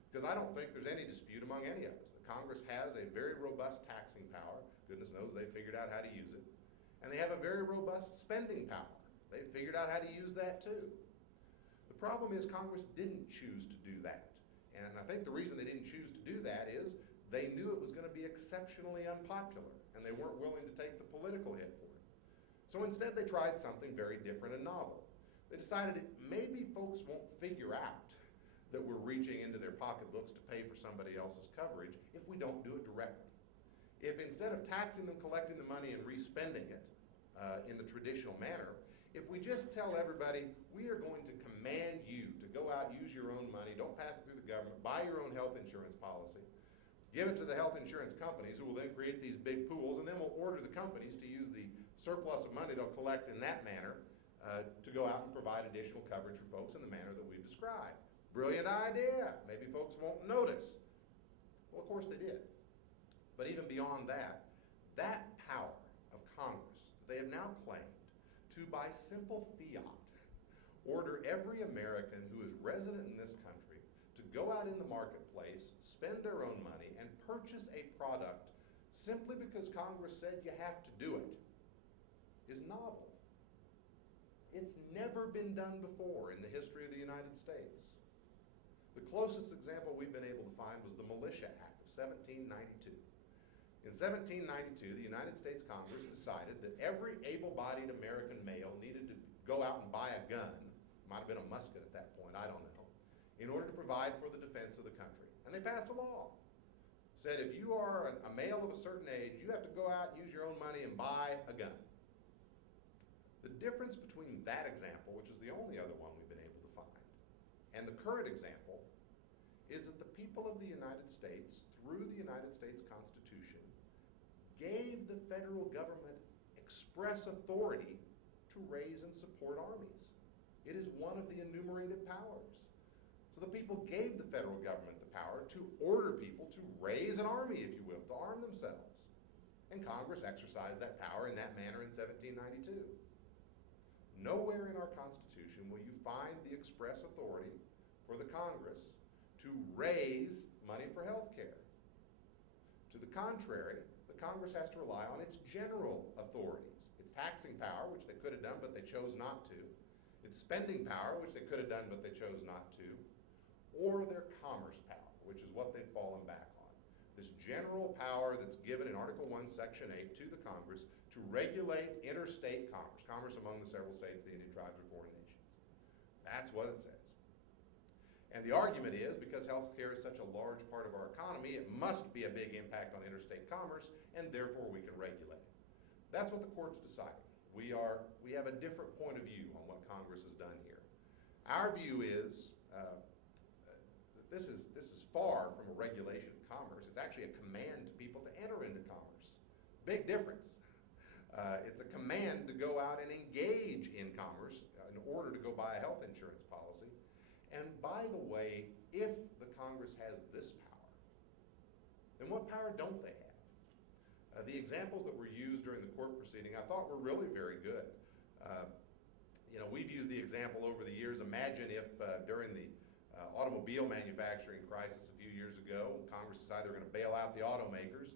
Because I don't think there's any dispute among any of us that Congress has a very robust taxing power. Goodness knows they figured out how to use it. And they have a very robust spending power. They figured out how to use that too. The problem is Congress didn't choose to do that. And I think the reason they didn't choose to do that is they knew it was going to be exceptionally unpopular, and they weren't willing to take the political hit for it. So instead, they tried something very different and novel. They decided that maybe folks won't figure out that we're reaching into their pocketbooks to pay for somebody else's coverage if we don't do it directly. If instead of taxing them, collecting the money, and respending it in the traditional manner, if we just tell everybody, we are going to command you to go out, use your own money, don't pass it through the government, buy your own health insurance policy, give it to the health insurance companies who will then create these big pools, and then we'll order the companies to use the surplus of money they'll collect in that manner to go out and provide additional coverage for folks in the manner that we've described. Brilliant idea. Maybe folks won't notice. Well, of course they did. But even beyond that, that power of Congress that they have now claimed to, by simple fiat, order every American who is resident in this country to go out in the marketplace, spend their own money, and purchase a product simply because Congress said you have to do it, is novel. It's never been done before in the history of the United States. The closest example we've been able to find was the Militia Act of 1792. In 1792, the United States Congress decided that every able-bodied American male needed to go out and buy a gun, might have been a musket at that point, I don't know, in order to provide for the defense of the country. And they passed a law. Said if you are a male of a certain age, you have to go out, use your own money, and buy a gun. The difference between that example, which is the only other one we've been able to find, and the current example is that the people of the United States, through the United States Constitution, gave the federal government express authority to raise and support armies. It is one of the enumerated powers. So the people gave the federal government the power to order people to raise an army, if you will, to arm themselves. And Congress exercised that power in that manner in 1792. Nowhere in our Constitution will you find the express authority for the Congress to raise money for health care. To the contrary, the Congress has to rely on its general authorities, its taxing power, which they could have done but they chose not to, its spending power, which they could have done but they chose not to, or their commerce power, which is what they've fallen back on. This general power that's given in Article 1, Section 8 to the Congress to regulate interstate commerce, commerce among the several states, the Indian tribes, or foreign nations. That's what it says. And the argument is, because health care is such a large part of our economy, it must be a big impact on interstate commerce, and therefore we can regulate it. That's what the court's deciding. We have a different point of view on what Congress has done here. Our view is that this is far from a regulation of commerce. It's actually a command to people to enter into commerce. Big difference. It's a command to go out and engage in commerce in order to go buy a health insurance policy. And by the way, if the Congress has this power, then what power don't they have? The examples that were used during the court proceeding I thought were really very good. We've used the example over the years. Imagine if during the automobile manufacturing crisis a few years ago, Congress decided they were going to bail out the automakers.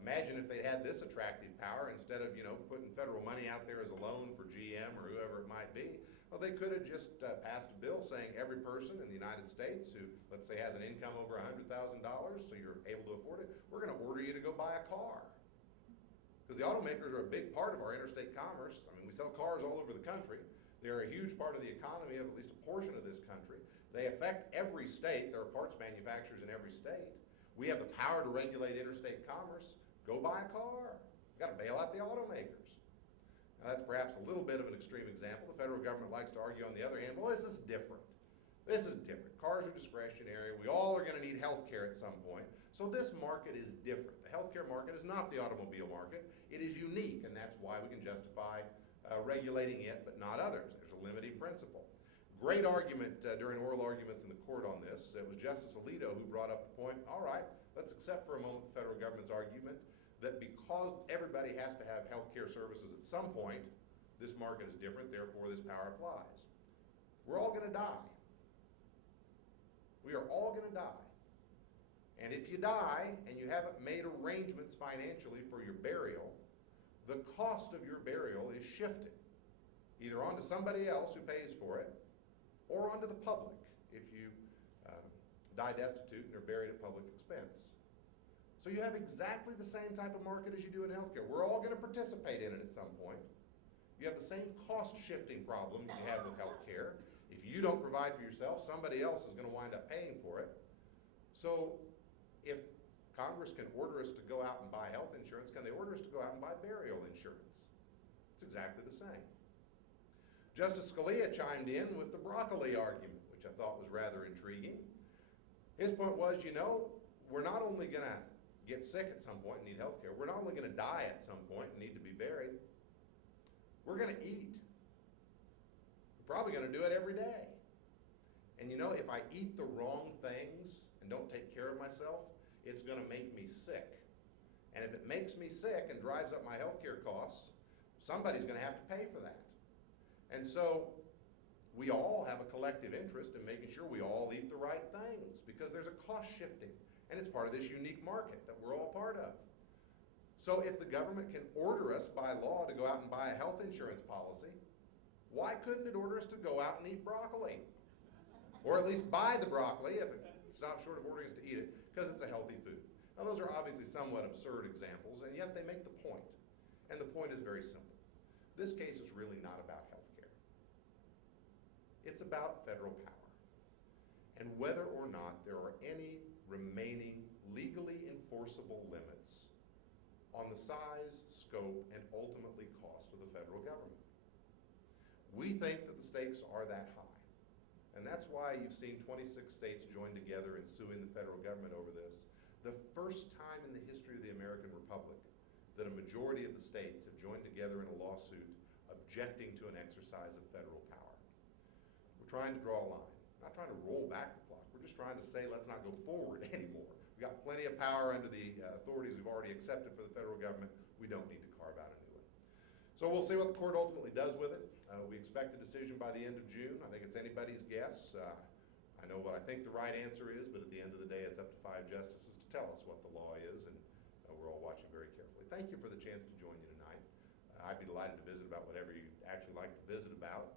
Imagine if they had this attractive power instead of, putting federal money out there as a loan for GM or whoever it might be. Well, they could have just passed a bill saying every person in the United States who, let's say, has an income over $100,000, so you're able to afford it, we're going to order you to go buy a car. Because the automakers are a big part of our interstate commerce. I mean, we sell cars all over the country. They're a huge part of the economy of at least a portion of this country. They affect every state. There are parts manufacturers in every state. We have the power to regulate interstate commerce. Go buy a car. We've got to bail out the automakers. Now, that's perhaps a little bit of an extreme example. The federal government likes to argue on the other hand, well, this is different. This is different. Cars are discretionary. We all are going to need health care at some point. So this market is different. The healthcare market is not the automobile market. It is unique, and that's why we can justify regulating it, but not others. There's a limiting principle. Great argument during oral arguments in the court on this. It was Justice Alito who brought up the point, all right, let's accept for a moment the federal government's argument that because everybody has to have health care services at some point, this market is different, therefore this power applies. We're all going to die. We are all going to die. And if you die and you haven't made arrangements financially for your burial, the cost of your burial is shifted, either onto somebody else who pays for it, or onto the public if you die destitute and are buried at public expense. So you have exactly the same type of market as you do in healthcare. We're all going to participate in it at some point. You have the same cost shifting problem that you have with healthcare. If you don't provide for yourself, somebody else is going to wind up paying for it. So if Congress can order us to go out and buy health insurance, can they order us to go out and buy burial insurance? It's exactly the same. Justice Scalia chimed in with the broccoli argument, which I thought was rather intriguing. His point was, we're not only going to get sick at some point and need health care, we're not only going to die at some point and need to be buried, we're going to eat. We're probably going to do it every day. And if I eat the wrong things and don't take care of myself, it's going to make me sick. And if it makes me sick and drives up my health care costs, somebody's going to have to pay for that. And so we all have a collective interest in making sure we all eat the right things because there's a cost shifting, and it's part of this unique market that we're all part of. So if the government can order us by law to go out and buy a health insurance policy, why couldn't it order us to go out and eat broccoli? Or at least buy the broccoli if it stops short of ordering us to eat it, because it's a healthy food. Now those are obviously somewhat absurd examples, and yet they make the point. And the point is very simple. This case is really not about health care. It's about federal power and whether or not there are any remaining legally enforceable limits on the size, scope, and ultimately cost of the federal government. We think that the stakes are that high, and that's why you've seen 26 states join together in suing the federal government over this. The first time in the history of the American Republic that a majority of the states have joined together in a lawsuit objecting to an exercise of federal power. We're trying to draw a line, not trying to roll back the clock. We're just trying to say let's not go forward anymore. We've got plenty of power under the authorities we've already accepted for the federal government. We don't need to carve out a new one. So we'll see what the court ultimately does with it. We expect a decision by the end of June. I think it's anybody's guess. I know what I think the right answer is, but at the end of the day, it's up to 5 justices to tell us what the law is, and we're all watching very carefully. Thank you for the chance to join you tonight. I'd be delighted to visit about whatever you actually like to visit about,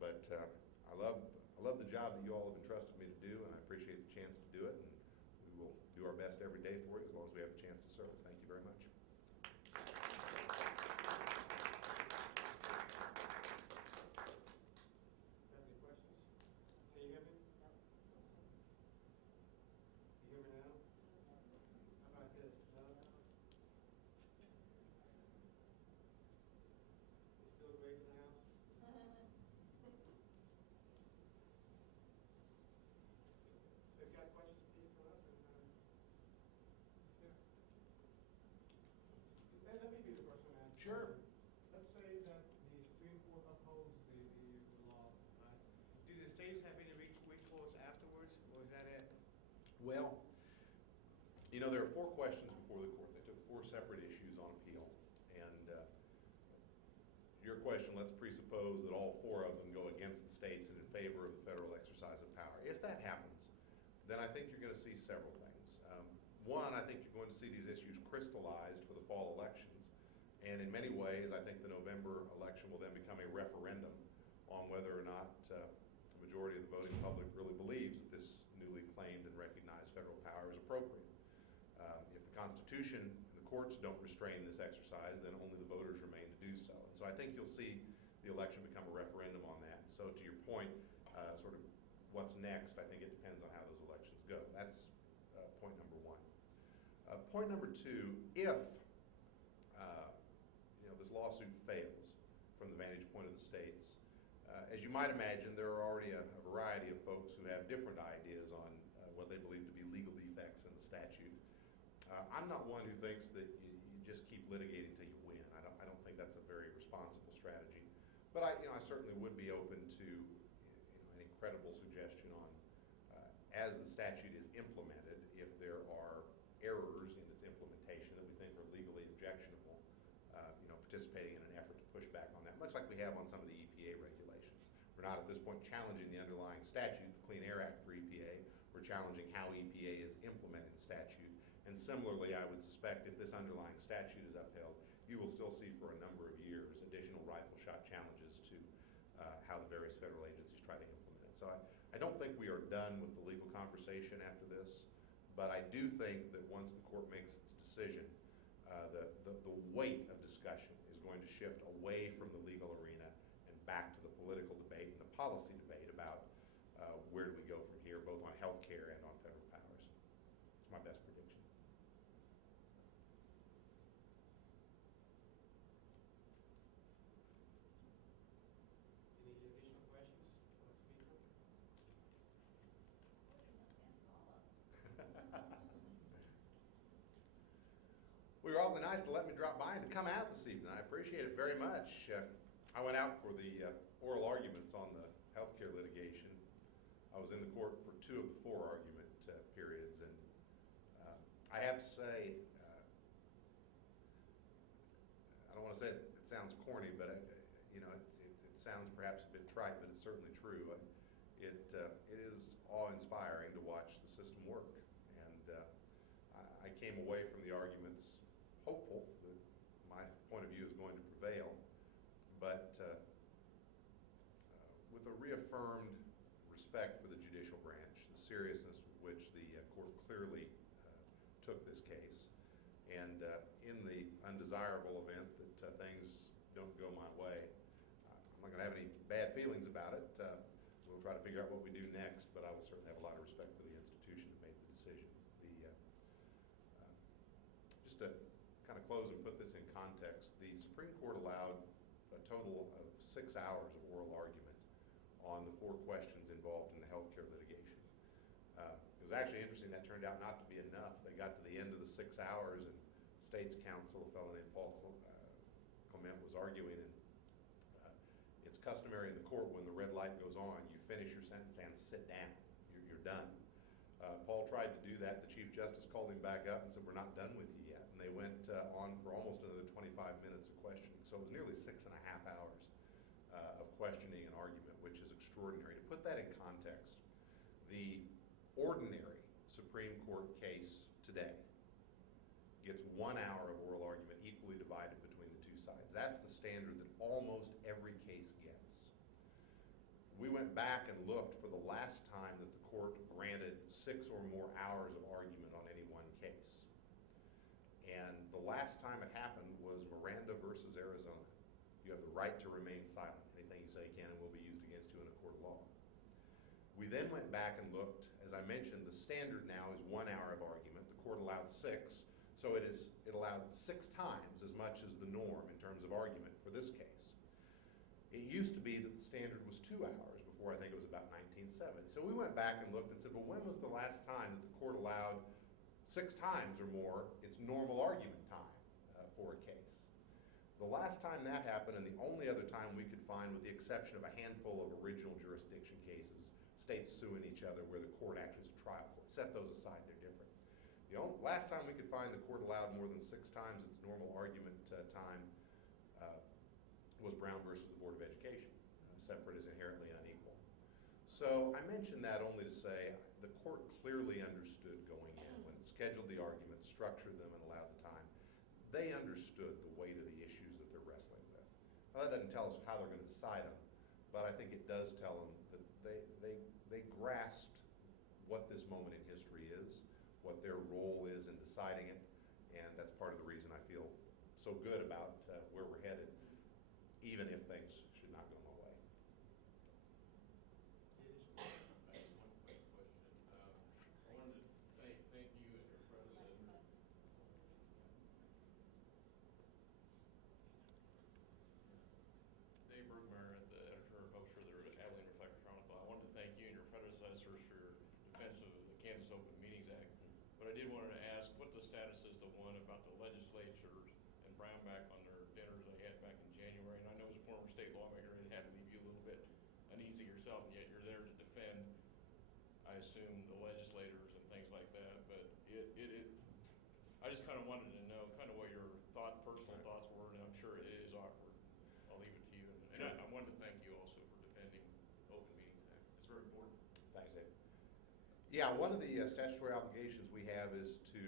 but I love the job that you all have entrusted me to do, and I appreciate the chance to do it, and we will do our best every day for you as long as we have the chance to serve. Thank you very much. Sure. Let's say that the Supreme Court upholds the law, right? Do the states have any recourse afterwards, or is that it? Well, there are 4 questions before the court. They took 4 separate issues on appeal. And your question, let's presuppose that all 4 of them go against the states and in favor of the federal exercise of power. If that happens, then I think you're going to see several things. One, I think you're going to see these issues crystallized for the fall elections. And in many ways, I think the November election will then become a referendum on whether or not a majority of the voting public really believes that this newly claimed and recognized federal power is appropriate. If the Constitution and the courts don't restrain this exercise, then only the voters remain to do so. And so I think you'll see the election become a referendum on that. So to your point, sort of what's next, I think it depends on how those elections go. That's point number one. Point number two, if this lawsuit fails from the vantage point of the states, as you might imagine, there are already a variety of folks who have different ideas on what they believe to be legal defects in the statute. I'm not one who thinks that you just keep litigating till you win. I don't think that's a very responsible strategy. But I certainly would be open to any credible suggestion on, as the statute is implemented, if there are errors in its implementation that we think are legally objectionable, participating in an effort to push back on that, much like we have on some of the EPA regulations. We're not at this point challenging the underlying statute, the Clean Air Act for EPA. We're challenging how EPA is implementing the statute. And similarly, I would suspect if this underlying statute is upheld, you will still see for a number of years additional rifle shot challenges to how the various federal agencies try to implement it. So I don't think we are done with the legal conversation after this, but I do think that once the court makes its decision, the weight of discussion is going to shift away from the legal arena and back to the political debate and the policy debate about where do we go from here, both on health care and on federal powers. It's my best prediction. Any additional questions for the speaker? We were awfully nice to let me drop by and to come out this evening. I appreciate it very much. I went out for the oral arguments on the healthcare litigation. I was in the court for 2 of the 4 argument periods, and I have to say, I don't want to say it sounds corny, but it sounds perhaps a bit trite, but it's certainly true. It is awe-inspiring to watch the system work, and I came away from the arguments hopeful that my point of view is going to prevail, but with a reaffirmed respect for the judicial branch, the seriousness with which the court clearly took this case, and in the undesirable event that things don't go my way, I'm not going to have any bad feelings about it. We'll try to figure out what we do next, but I will certainly have a lot of respect for the institution that made the decision. Just to kind of close and put this in context, the Supreme Court allowed a total of 6 hours of oral argument on the 4 questions involved in the healthcare litigation. It was actually interesting, that turned out not to be enough. They got to the end of the 6 hours, and State's counsel, a fellow named Paul Clement, was arguing, and it's customary in the court when the red light goes on, you finish your sentence and sit down. You're done. Paul tried to do that. The Chief Justice called him back up and said, "We're not done with you yet." And they went on for almost another 25 minutes of questioning. So it was nearly 6.5 hours of questioning and argument, which is extraordinary. To put that in context, the ordinary Supreme Court case today gets 1 hour of oral argument equally divided between the 2 sides. That's the standard that almost every case gets. We went back and looked for the last time that the court granted 6 or more hours of argument on any one case. And the last time it happened was Miranda versus Arizona. You have the right to remain silent. Anything you say can and will be used against you in a court of law. We then went back and looked. As I mentioned, the standard now is 1 hour of argument. The court allowed 6, so it allowed 6 times as much as the norm in terms of argument for this case. It used to be that the standard was 2 hours before, I think it was about 1970. So we went back and looked and said, well, when was the last time that the court allowed 6 times or more its normal argument time for a case? The last time that happened, and the only other time we could find, with the exception of a handful of original jurisdiction cases, states suing each other where the court actually is a trial court. Set those aside, they're different. The last time we could find the court allowed more than 6 times its normal argument time was Brown versus the Board of Education. Separate is inherently unequal. So I mention that only to say the court clearly understood going in when its scheduled the arguments, structured them, and allowed the time. They understood the weight of the issues that they're wrestling with. Now, that doesn't tell us how they're going to decide them, but I think it does tell them that they grasped what this moment in history is, what their role is in deciding it, and that's part of the reason I feel so good about where we're headed, even if things should not go my way. I have one quick question. I wanted to thank you and your predecessor. Dave Bergmeyer, the editor and publisher of the Abilene Reflector Chronicle. I wanted to thank you and your predecessors for your defense of the Kansas Open Meetings Act. But I did want to ask what the status is, the one about the legislatures and Brownback on their dinners they had back in January. And I know as a former state lawmaker, it had to leave you a little bit uneasy yourself, and yet you're there to defend, I assume, the legislators and things like that. But I just kind of wanted to know kind of what your personal thoughts were, and I'm sure it is awkward. I'll leave it to you. And I wanted to thank you also for defending the Open Meetings Act. It's very important. Thanks, Dave. Yeah, one of the statutory obligations we have is to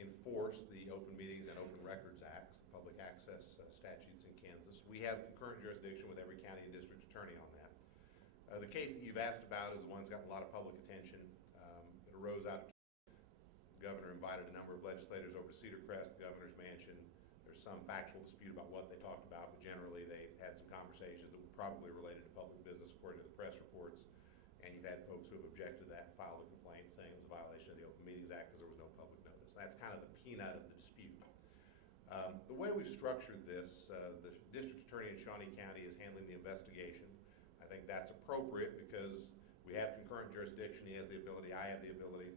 enforce the Open Meetings and Open Records Acts, the public access statutes in Kansas. We have concurrent jurisdiction with every county and district attorney on that. The case that you've asked about is the one that's gotten a lot of public attention. It arose out of the governor invited a number of legislators over to Cedar Crest, the governor's mansion. There's some factual dispute about what they talked about, but generally they had some conversations that were probably related to public business according to the press reports. And you've had folks who have objected to that and filed a complaint saying it was a violation of the Open Meetings Act because there was no public notice. That's kind of the peanut of the dispute. The way we've structured this, the district attorney in Shawnee County is handling the investigation. I think that's appropriate because we have concurrent jurisdiction. He has the ability, I have the ability.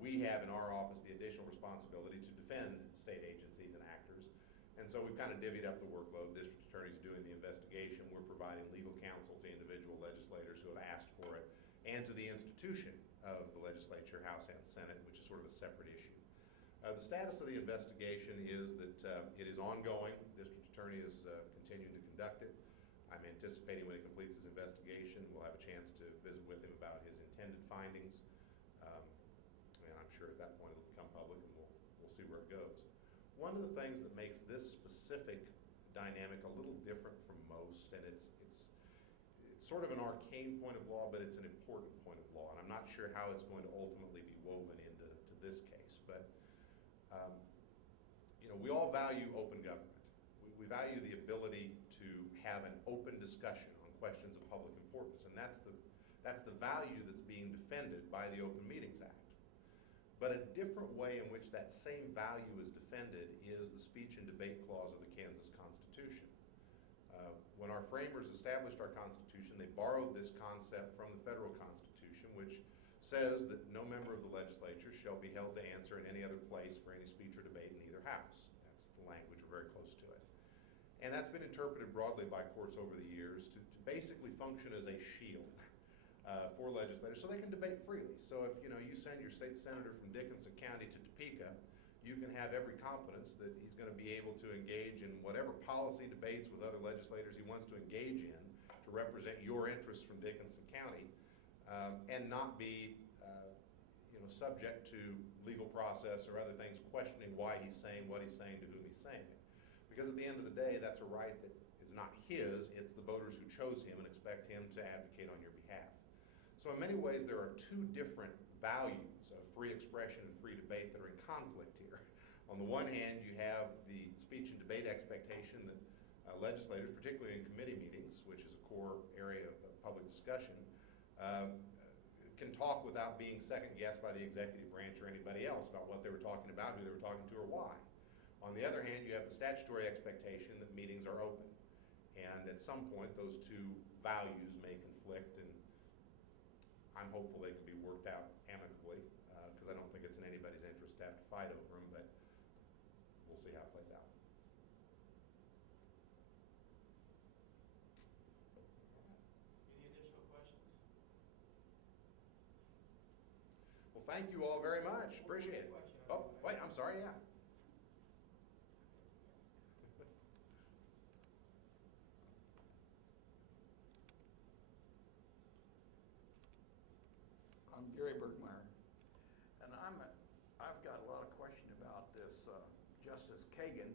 We have in our office the additional responsibility to defend state agencies and actors. And so we've kind of divvied up the workload. District attorney's doing the investigation. We're providing legal counsel to individual legislators who have asked for it, and to the institution of the legislature, House and Senate, which is sort of a separate issue. The status of the investigation is that it is ongoing. District attorney is continuing to conduct it. I'm anticipating when he completes his investigation, we'll have a chance to visit with him about his intended findings. And I'm sure at that point it'll become public, and we'll see where it goes. One of the things that makes this specific dynamic a little different from most, and it's sort of an arcane point of law, but it's an important point of law, and I'm not sure how it's going to ultimately be woven into this case. But we all value open government. We value the ability to have an open discussion on questions of public importance, and that's the value that's being defended by the Open Meetings Act. But a different way in which that same value is defended is the speech and debate clause of the Kansas Constitution. When our framers established our Constitution, they borrowed this concept from the federal Constitution, which says that no member of the legislature shall be held to answer in any other place for any speech or debate in either house. That's the language, we're very close to it. And that's been interpreted broadly by courts over the years to basically function as a shield for legislators so they can debate freely. So if you send your state senator from Dickinson County to Topeka, you can have every confidence that he's going to be able to engage in whatever policy debates with other legislators he wants to engage in to represent your interests from Dickinson County, and not be subject to legal process or other things questioning why he's saying what he's saying to whom he's saying it. Because at the end of the day, that's a right that is not his, it's the voters who chose him and expect him to advocate on your behalf. So in many ways, there are two different values of free expression and free debate that are in conflict here. On the one hand, you have the speech and debate expectation that legislators, particularly in committee meetings, which is a core area of public discussion, can talk without being second-guessed by the executive branch or anybody else about what they were talking about, who they were talking to, or why. On the other hand, you have the statutory expectation that meetings are open. And at some point, those two values may conflict, and I'm hopeful they can be worked out amicably, because I don't think it's in anybody's interest to have to fight over them, but we'll see how it plays out. Any additional questions? Well, thank you all very much. Appreciate it. Oh, wait, I'm sorry, yeah. I'm Gary Bergmeyer, and I've Justice Kagan,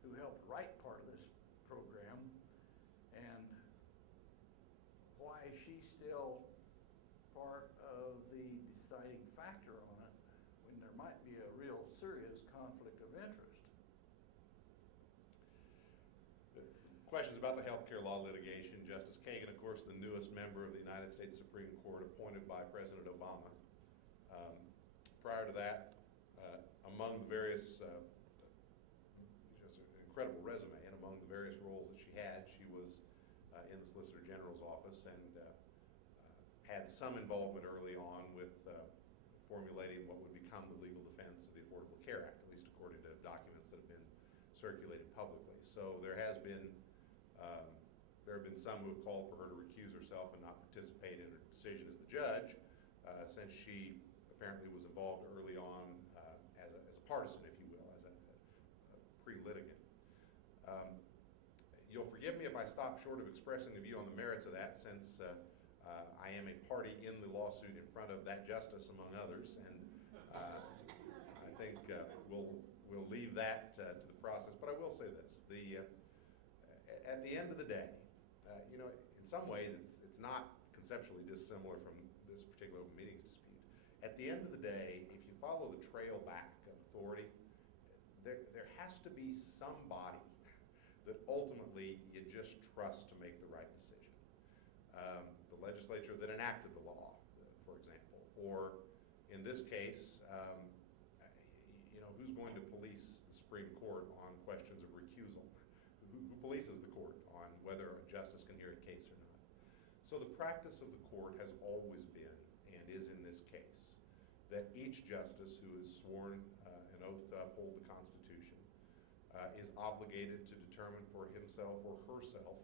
who helped write part of this program, and why she's still part of the deciding factor on it when there might be a real serious conflict of interest. Questions about the healthcare law litigation. Justice Kagan, of course, the newest member of the United States Supreme Court appointed by President Obama. Prior to that, among the various, just an incredible resume, and among the various roles that she had, she was in the Solicitor General's office and had some involvement early on with formulating what would become the legal defense of the Affordable Care Act, at least according to documents that have been circulated publicly. So there have been some who have called for her to recuse herself and not participate in her decision as the judge, since she apparently was involved early on as a partisan, if you will, as a pre-litigant. You'll forgive me if I stop short of expressing a view on the merits of that, since I am a party in the lawsuit in front of that justice, among others, and I think we'll leave that to the process. But I will say this: at the end of the day, in some ways, it's not conceptually dissimilar from this particular open meetings dispute. At the end of the day, if you follow the trail back of authority, there has to be somebody that ultimately you just trust to make the right decision. The legislature that enacted the law, for example, or in this case, who's going to police the Supreme Court on questions of recusal? Who polices the court on whether a justice can hear a case or not? So the practice of the court has always been, and is in this case, that each justice who is sworn an oath to uphold the Constitution is obligated to determine for himself or herself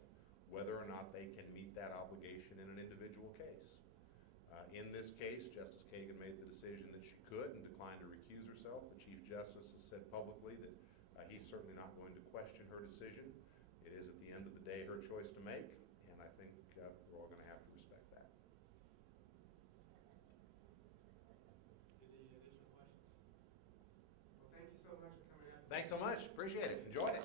whether or not they can meet that obligation in an individual case. In this case, Justice Kagan made the decision that she could and declined to recuse herself. The Chief Justice has said publicly that he's certainly not going to question her decision. It is, at the end of the day, her choice to make, and I think we're all going to have to respect that. Any additional questions? Well, thank you so much for coming out. Thanks so much. Appreciate it. Enjoyed it.